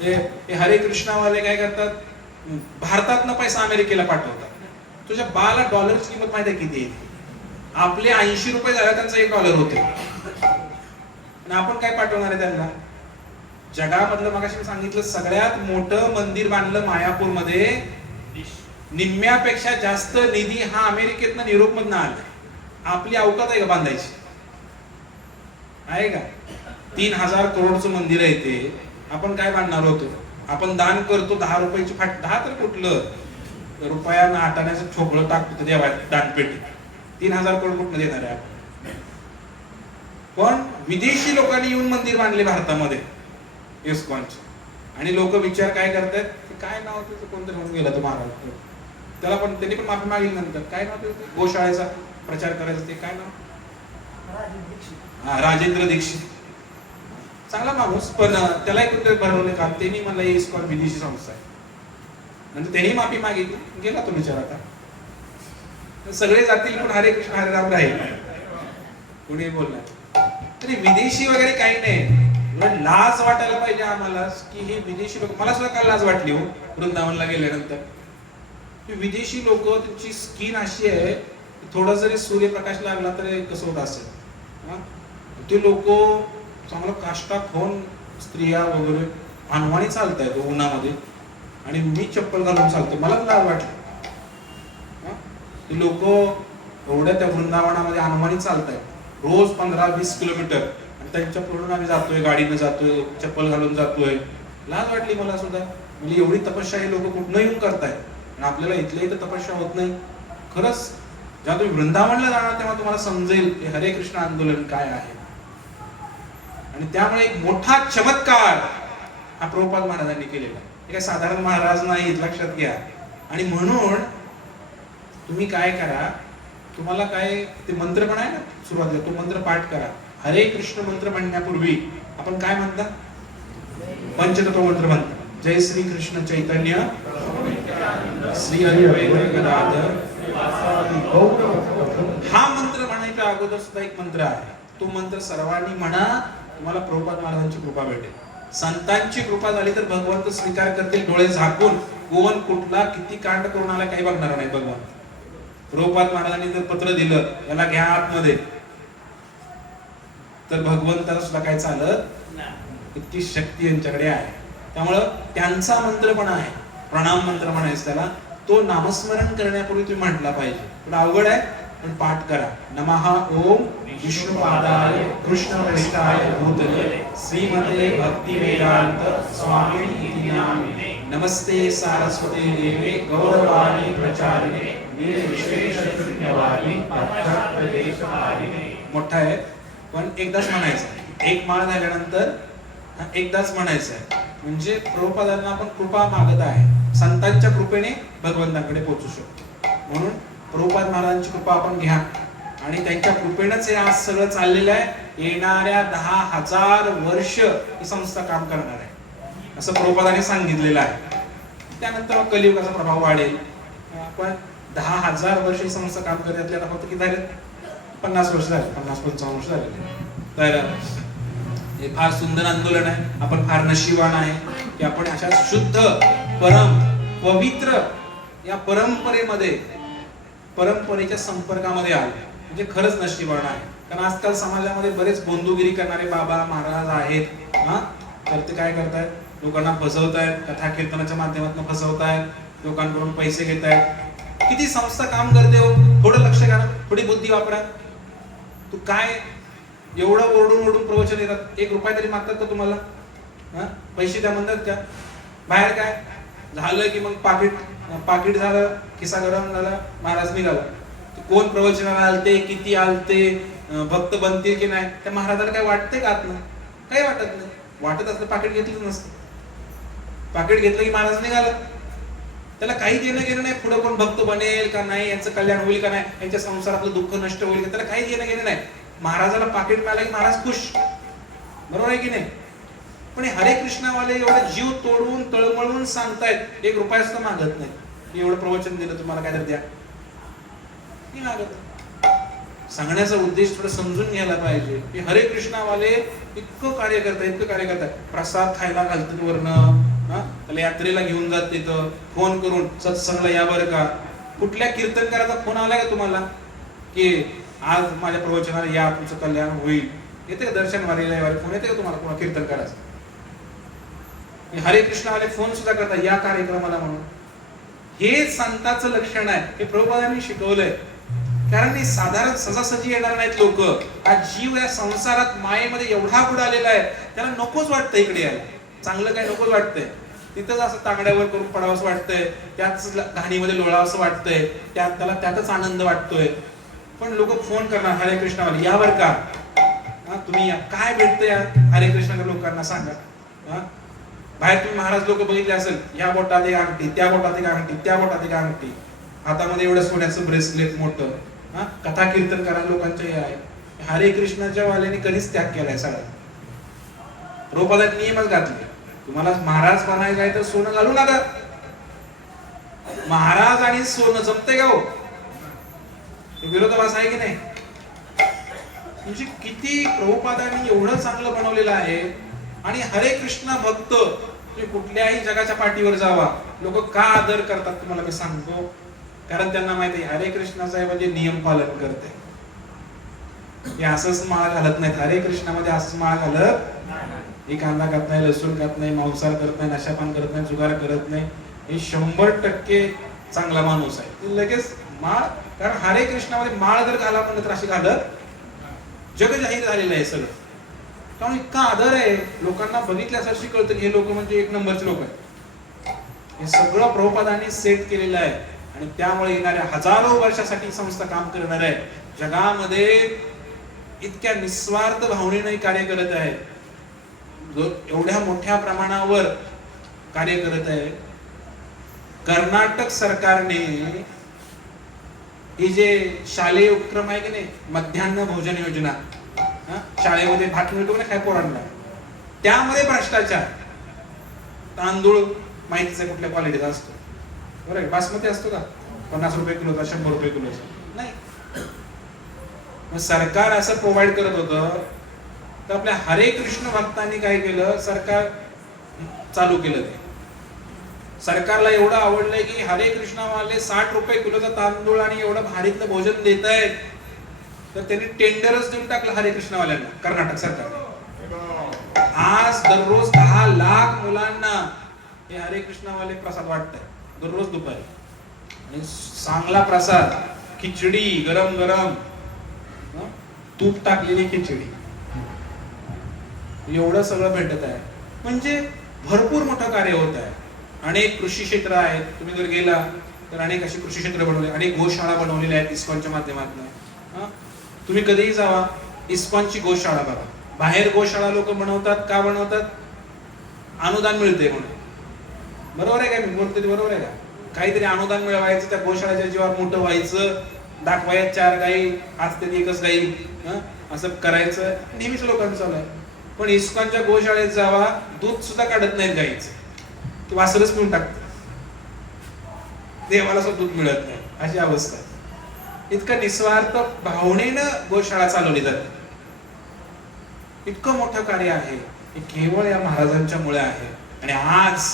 हे हरे कृष्णावाले काय करतात, भारतातनं पैसा अमेरिकेला पाठवतात. तुझ्या बाला डॉलरची किंमत माहिती आहे किती आहे, आपले 80 रुपये झाले त्यांचा $1 होते, आणि आपण काय पाठवणार आहे त्यांना. जगामधलं मगाशी मी सांगितलं सगळ्यात मोठं मंदिर बांधलं मायापूर मध्ये, निम्म्यापेक्षा जास्त निधी हा अमेरिकेतनं युरोपमधनं आलाय. आपली अवकात आहे का बांधायची, आहे का. 3000 करोडचं मंदिर आहे ते, आपण काय बांधणार होतो. आपण दान करतो 10 रुपयाची फाट, 10 तर कुठलं रुपया नाटाण्याचं ठोकळं टाकतो देवा दानपेटी, 3000 करोड कुठनं देणार आहे आपण. पण विदेशी लोकांनी येऊन मंदिर बांधले भारतामध्ये इस्कॉनचे, आणि लोक विचार काय करतात, काय नाव त्याचं कोणतं म्हणून गेला तो महाराज, त्याला पण त्यांनी पण माफी मागितली नंतर. काय नाव त्याचं, गोशाळेचा प्रचार करायचा, ते काय नाव, हा राजेंद्र दीक्षित, चांगला माणूस, पण त्यालाही कुठे भरवले का, त्यांनी मला इस्कॉन विदेशी संस्था आहे, नंतर त्यांनी माफी मागितली, गेला तो विचार. आता सगळे जातील पण हरे कृष्ण हरे राम राहील, कोणी बोलणार. तरी विदेशी वगैरे काही नाही, लाज वाटायला पाहिजे आम्हाला की हे विदेशी लोक. मला सुद्धा काल लाज वाटली हो वृंदावनला गेल्यानंतर. विदेशी लोक, त्यांची स्किन अशी आहे, थोडा जरी सूर्यप्रकाश लागला तरी कसं होत असेल. ते लोक चांगलं काष्टा खाऊन स्त्रिया वगैरे अनवाणी चालतायत उन्हामध्ये, आणि मी चप्पल घालून चालतो, मला लाज वाटली. ते लोक एवढ्या त्या वृंदावनामध्ये अनवाणी चालतायत रोज 15-20 किलोमीटर, त्यांच्या पुढून आम्ही जातोय, गाडीनं जातोय, चप्पल घालून जातोय. लाज वाटली मला सुद्धा. म्हणजे एवढी तपस्या हे लोक कुठनं येऊन करतायत आणि आपल्याला इथल्या इथं तपस्या होत नाही. खरंच जेव्हा तुम्ही वृंदावनला जाणार तेव्हा तुम्हाला समजेल की हरे कृष्ण आंदोलन काय आहे. आणि त्यामुळे एक मोठा चमत्कार हा प्रभुपाद महाराजांनी केलेला. हे काय साधारण महाराज नाहीत, लक्षात घ्या. आणि म्हणून तुम्ही काय करा, तुम्हाला काय ते मंत्र पण आहे ना सुरुवातीला, तो मंत्र पाठ करा. हरे कृष्ण मंत्र म्हणण्यापूर्वी आपण काय म्हणता? पंचतत्व मंत्र म्हणता. जय श्री कृष्ण चैतन्य श्री अद्वैत गदाधर. हा मंत्र म्हणायच्या अगोदर सुद्धा एक मंत्र आहे. तो मंत्र सर्वांनी म्हणा, तुम्हाला प्रभुपाद महाराजांची कृपा भेटेल. संतांची कृपा झाली तर भगवंत स्वीकार करतील डोळे झाकून. कोण कुठला किती कांड करून आला काही बघणार नाही भगवंत. प्रभुपाद महाराजांनी जर पत्र दिलं याला घ्या आतमध्ये, तर भगवंताला सुद्धा काय चालत, इतकी शक्ती यांच्याकडे आहे. त्यामुळं त्यांचा मंत्र पण आहे, प्रणाम मंत्र म्हणायचं त्याला. तो नामस्मरण करण्यापूर्वी तुम्ही म्हटला पाहिजे. थोडं अवघड आहे पण पाठ करा. नमः ओम विष्णुपादाय कृष्णप्रेष्ठाय भूतले श्रीमते भक्ती वेदांत स्वामिनी इति नामिने नमस्ते सारस्वते देवे गौरवाणी प्रचारिणे निर्विशेष शून्यवादी पाश्चात्य. मोठा आहे पण एकदाच म्हणायचं. एक माळ झाल्यानंतर एकदाच म्हणायचं आहे. म्हणजे प्रभुपादांना आपण कृपा मागत आहे. संतांच्या कृपेने भगवंतांकडे पोहोचू शकतो. म्हणून प्रभुपाद महाराजांची कृपा आपण घ्या आणि त्यांच्या कृपेनंच हे आज सगळं चाललेलं आहे. येणाऱ्या 10,000 वर्ष ही संस्था काम करणार आहे असं प्रभुपादांनी सांगितलेलं आहे. त्यानंतर कलियुगाचा प्रभाव वाढेल. पण 10,000 वर्ष ही संस्था काम करत. आता फक्त किती झाले? 50 वर्ष झाले, 50-55 वर्ष झाले. तर हे फार सुंदर आंदोलन आहे. आपण फार नशिबान आहे की आपण अशा शुद्ध परम पवित्र या परंपरेच्या संपर्कामध्ये आलो. म्हणजे खरंच नशिबान आहे. कारण आजकाल समाजामध्ये बरेच गोंदूगिरी करणारे बाबा महाराज आहेत. तर ते काय करतायत? लोकांना फसवतायत, कथा कीर्तनाच्या माध्यमातून फसवतायत, लोकांकडून पैसे घेतायत. किती संस्था काम करते हो. थोडं लक्ष घाला, थोडी बुद्धी वापरा. तू काय एवढं ओरडून ओरडून प्रवचन येतात, 1 रुपया तरी मागतात का तुम्हाला? पैसे द्या म्हणतात का? बाहेर काय झालं की मग पाकिट झालं, खिसा गरम झाला, महाराज निघाला. कोण प्रवचनाला आलते, किती आलते, भक्त बनतील की नाही, त्या महाराजाला काय वाटते का आतनं? काही वाटत नाही. वाटत असलं पाकिट घेतलं नसतं. पाकिट घेतलं की महाराज निघाला. त्याला काही देणं घेणं नाही पुढे कोण भक्त बनेल का नाही, यांचं कल्याण होईल का नाही, यांच्या संसारातलं दुःख नष्ट होईल का, त्याला काही देणं घेणं नाही. महाराजाला पाकिट मिळालं की महाराज खुश. बरोबर आहे की नाही? पण हरे कृष्णावाले एवढा जीव तोडून तळमळून सांगतायत, 1 रुपया सुद्धा मागत नाही. एवढं प्रवचन दिलं तुम्हाला काय तर द्या, नाही मागत. सांगण्याचा उद्देश थोडं समजून घ्यायला पाहिजे की हरे कृष्णावाले इतकं कार्य करतात. प्रसाद खायला घालतात वरनं, त्याला यात्रेला घेऊन जात, तिथं फोन करून सत्संगला या बरं का. कुठल्या कीर्तनकाराचा फोन आलाय का तुम्हाला की आज माझ्या प्रवचनाला या, तुमचं कल्याण होईल? येते का दर्शन वारीला फोन येते का तुम्हाला कोणा कीर्तनकाराचा? हरे कृष्णावाले फोन सुद्धा करतात या कार्यक्रमाला म्हणून. हे संतांचं लक्षण आहे. हे प्रभुपादांनी शिकवलंय. कारण हे साधारण सहजासहजी येणार नाहीत लोक. हा जीव या संसारात मायेमध्ये एवढा बुडालेला आहे, त्याला नकोच वाटतं इकडे यायला. चांगलं काय नकोच वाटतंय. तिथंच असं तांगड्यावर करून पडावंसं वाटतंय, त्याच घाणीमध्ये लोळावंसं वाटतंय, त्याला त्यातच आनंद वाटतोय. पण लोक फोन करणार हरे कृष्णावाले यावर का, तुम्ही या, काय भेटतंय हरे कृष्ण लोकांना सांगा. बाहेर तुम्ही महाराज लोक बघितले असेल, या बोटात एक अंगठी, त्या बोटात एक अंगठी, त्या बोटात एक अंगठी, हातामध्ये एवढं सोन्याचं ब्रेसलेट मोठं. कथा कीर्तन करा लोकांच्या हे आहे. हरे कृष्णाच्या वाल्याने कधीच त्याग केलाय सगळा. प्रभुपादांनी नियमच घातले, तुम्हाला महाराज बनायचं आहे तर सोनं घालू नका. महाराज आणि सोनं जमते का हो? विरोधाभास आहे की नाही? म्हणजे किती प्रभुपादांनी एवढं चांगलं बनवलेलं आहे. आणि हरे कृष्ण भक्त कुठल्याही जगाच्या पाठीवर जावा, लोक का आदर करतात तुम्हाला मी सांगतो. कारण त्यांना माहिती आहे हरे कृष्णाचा म्हणजे नियम पालन करते. हे असंच माळ घालत नाहीत. हरे कृष्णामध्ये असंच माळ घालत, हे कांदा खात नाही, लसूण खात नाही, मांसाहार करत नाही, नशापान करत नाही, जुगार करत नाही. हे 100% चांगला माणूस आहे. लगेच माळ, कारण हरे कृष्णामध्ये माळ जर घाला म्हणलं तर अशी घालत जग जाहीर झालेलं आहे सगळं. त्यामुळे इतका आदर आहे, लोकांना बघितल्यासारखी कळतं की हे लोक म्हणजे एक नंबरचे लोक आहेत. हे सगळं प्रभुपादांनी सेट केलेलं आहे आणि त्यामुळे येणाऱ्या हजारो वर्षासाठी संस्था काम करणार आहे. जगामध्ये इतक्या निस्वार्थ भावनेने कार्य करत आहे, एवढ्या मोठ्या प्रमाणावर कार्य करत आहे. कर्नाटक सरकारने ही जे शालेय उपक्रम आहे की नाही, मध्यान्ह भोजन योजना, शाळेमध्ये भात मिळतो ना काय पोरांना, त्यामध्ये भ्रष्टाचार. तांदूळ माहितीच आहे कुठल्या क्वालिटीचा असतो, बरोबर आहे, बासमती असतो का 50 रुपये किलोचा, 100 रुपये किलोचा नाही. मग सरकार असं प्रोव्हाइड करत होतं, तर आपल्या हरे कृष्ण भक्तांनी काय केलं, सरकार चालू केलं. ते सरकारला एवढं आवडलंय की हरे कृष्णावाले 60 रुपये किलोचा तांदूळ आणि एवढं भारीतलं भोजन देत आहेत, तर त्यांनी टेंडरच देऊन टाकलं हरे कृष्णवाल्यांना, कर्नाटक सरकारने. आज दररोज 10 लाख मुलांना हे हरे कृष्णवाले प्रसाद वाटतात दररोज दुपारी. आणि चांगला प्रसाद, खिचडी गरम गरम, तूप टाकलेली खिचडी, एवढं सगळं भेटत आहे. म्हणजे भरपूर मोठं कार्य होत आहे. अनेक कृषी क्षेत्र आहेत, तुम्ही जर गेला तर अनेक अशी कृषी क्षेत्र बनवले, अनेक गोशाळा बनवलेल्या आहेत इस्कॉनच्या माध्यमातून. तुम्ही कधीही जावा, इस्कॉनची गोशाळा बघा. बाहेर गोशाळा लोक बनवतात, का बनवतात? अनुदान मिळते म्हणून. बरोबर आहे का मी बोलतो ते, बरोबर आहे का? काहीतरी अनुदान मिळवायचं, त्या गोशाळाच्या जीवावर मोठं व्हायचं, दाखवायचं 4 गाई, आज ते एकच गाई, असं करायचं नेहमीच लोकांचं चालू आहे. पण इस्कॉनच्या गोशाळेत जावा, दूध सुद्धा काढत नाहीत गाईचं, ते वासरच पिऊन टाकत, देवाला सुद्धा दूध मिळत नाही, अशी अवस्था. इतकं निस्वार्थ भावनेनं गोशाळा चालवली जाते. इतकं मोठं कार्य आहे, हे केवळ या महाराजांच्या मुळे आहे. आणि आज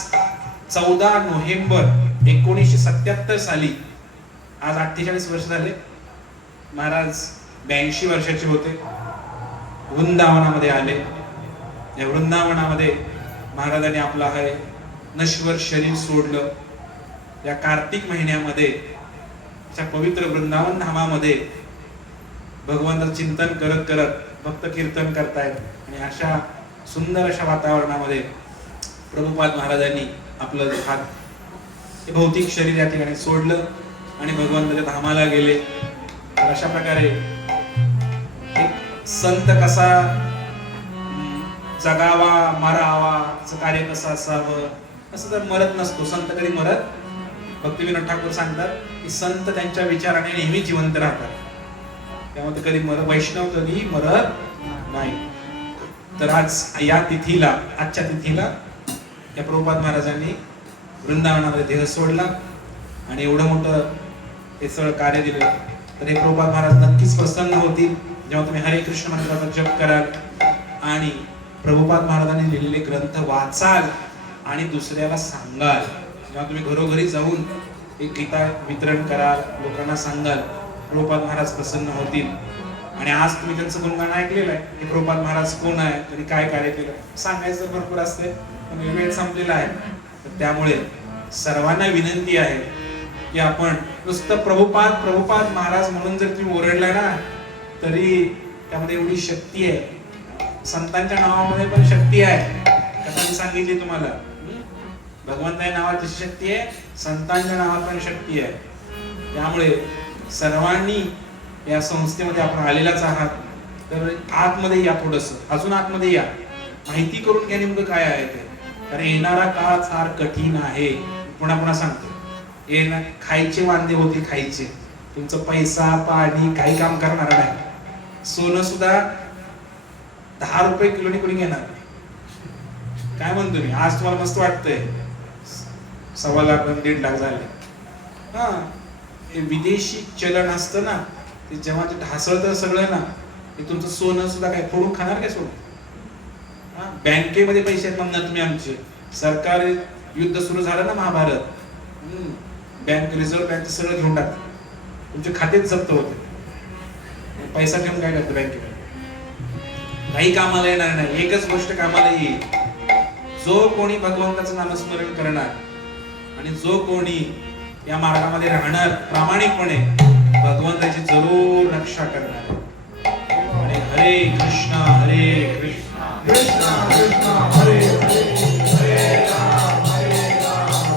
14 नोव्हेंबर 1977 साली, आज 48 वर्ष झाले, महाराज 82 वर्षाचे होते, वृंदावनामध्ये आले. या वृंदावनामध्ये महाराजांनी आपला हे नश्वर शरीर सोडलं. या कार्तिक महिन्यामध्ये पवित्र वृंदावन धामामध्ये भगवंताचं चिंतन करत करत भक्त कीर्तन करतायत. आणि अशा सुंदर अशा वातावरणामध्ये प्रभुपाद महाराजांनी आपलं हे भौतिक शरीर या ठिकाणी सोडलं आणि भगवंताच्या धामाला गेले. तर अशा प्रकारे एक संत कसा जगावा, मरावा, कार्य कसं असावं, असं तर मरत नसतो. संत कधी मरत, भक्तिविनोद ठाकूर सांगतात की संत त्यांच्या विचाराने नेहमी जिवंत राहतात, त्यामुळे कधी वैष्णव कधी मरत नाही. तर आज या तिथीला, आजच्या तिथीला या प्रभुपाद महाराजांनी वृंदावनामध्ये देह सोडला आणि एवढं मोठं हे सगळं कार्य दिलं. तर हे प्रभुपाद महाराज नक्कीच प्रसन्न होतील जेव्हा तुम्ही हरे कृष्ण मंत्राचा जप कराल आणि प्रभुपाद महाराजांनी लिहिलेले ग्रंथ वाचाल आणि दुसऱ्याला सांगाल. जेव्हा तुम्ही घरोघरी जाऊन एक गीता वितरण कराल, लोकांना सांगाल, प्रभुपाद महाराज प्रसन्न होतील. आणि आज तुम्ही त्यांचं गुणगान ऐकलेलं आहे की प्रभुपाद महाराज कोण आहे, त्यांनी काय कार्य केलं, सांगायचं भरपूर असते, पण वेळ संपलेला आहे. तर त्यामुळे सर्वांना विनंती आहे की आपण नुसतं प्रभुपाद प्रभुपाद महाराज म्हणून जर तुम्ही ओरडला ना, तरी त्यामध्ये एवढी शक्ती आहे. संतांच्या नावामध्ये पण शक्ती आहे, कथा मी सांगितली तुम्हाला. भगवंताच्या नावात जशी शक्ती आहे, संतांच्या नावात पण शक्ती आहे. त्यामुळे सर्वांनी या संस्थेमध्ये आपण आलेलाच आहात, तर आतमध्ये या, थोडंसं अजून आतमध्ये या, माहिती करून घ्या नेमकं काय आहे ते. कारण येणारा काळ फार कठीण आहे. पुन्हा पुन्हा सांगतो, खायचे वांदे होते, खायचे. तुमचं पैसा पाणी काही काम करणार नाही. सोनं सुद्धा 10 रुपये किलोनी कोणी घेणार नाही. काय म्हणतो मी, आज तुम्हाला मस्त वाटतंय 1.25 लाख 1.5 लाख झाले. हे विदेशी चलन असतं ना, ते जेव्हा ते ढासळतं सगळं ना, ते तुमचं सोनं सुद्धा काय फोडून खाणार काय सोनं. बँकेमध्ये पैसे आहेत म्हणणार तुम्ही आमचे. सरकार युद्ध सुरू झालं ना, महाभारत, बँक रिझर्व्ह बँक सगळं घेऊन टाकतं, तुमचे खातेच जप्त होते. पैसा घेऊन काय करतं बँकेमध्ये, काही कामाला येणार नाही. एकच गोष्ट कामाला येईल, जो कोणी भगवंताचं नामस्मरण करणार आणि जो कोणी या मार्गामध्ये राहणार प्रामाणिकपणे, भगवंताची जरूर रक्षा करणार. आणि हरे कृष्ण हरे कृष्ण कृष्णा कृष्णा हरे हरे हरे राम राम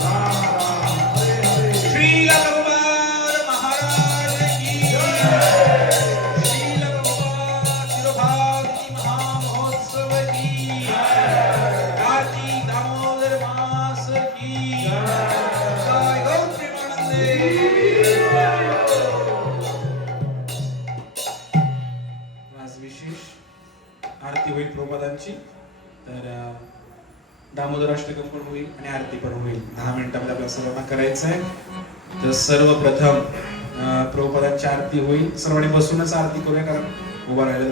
राम हरे हरे श्रील प्रभुपाद महाराज की जय। श्रील प्रभुपाद तिरुभारती महामहोत्सव की जय। कार्तिक दामोदर मास की जय। गौ प्रेमानंदे। आज विशेष आरती होईल प्रभुपादांची, तर दामोदराष्टकम पण होईल आणि आरती पण होईल. 10 मिनिटांमध्ये आपल्याला सर्वांना करायचं आहे. तर सर्वप्रथम प्रभुपादांची आरती होईल. सर्वांनी बसूनच आरती करूया, कारण उभा राहिलं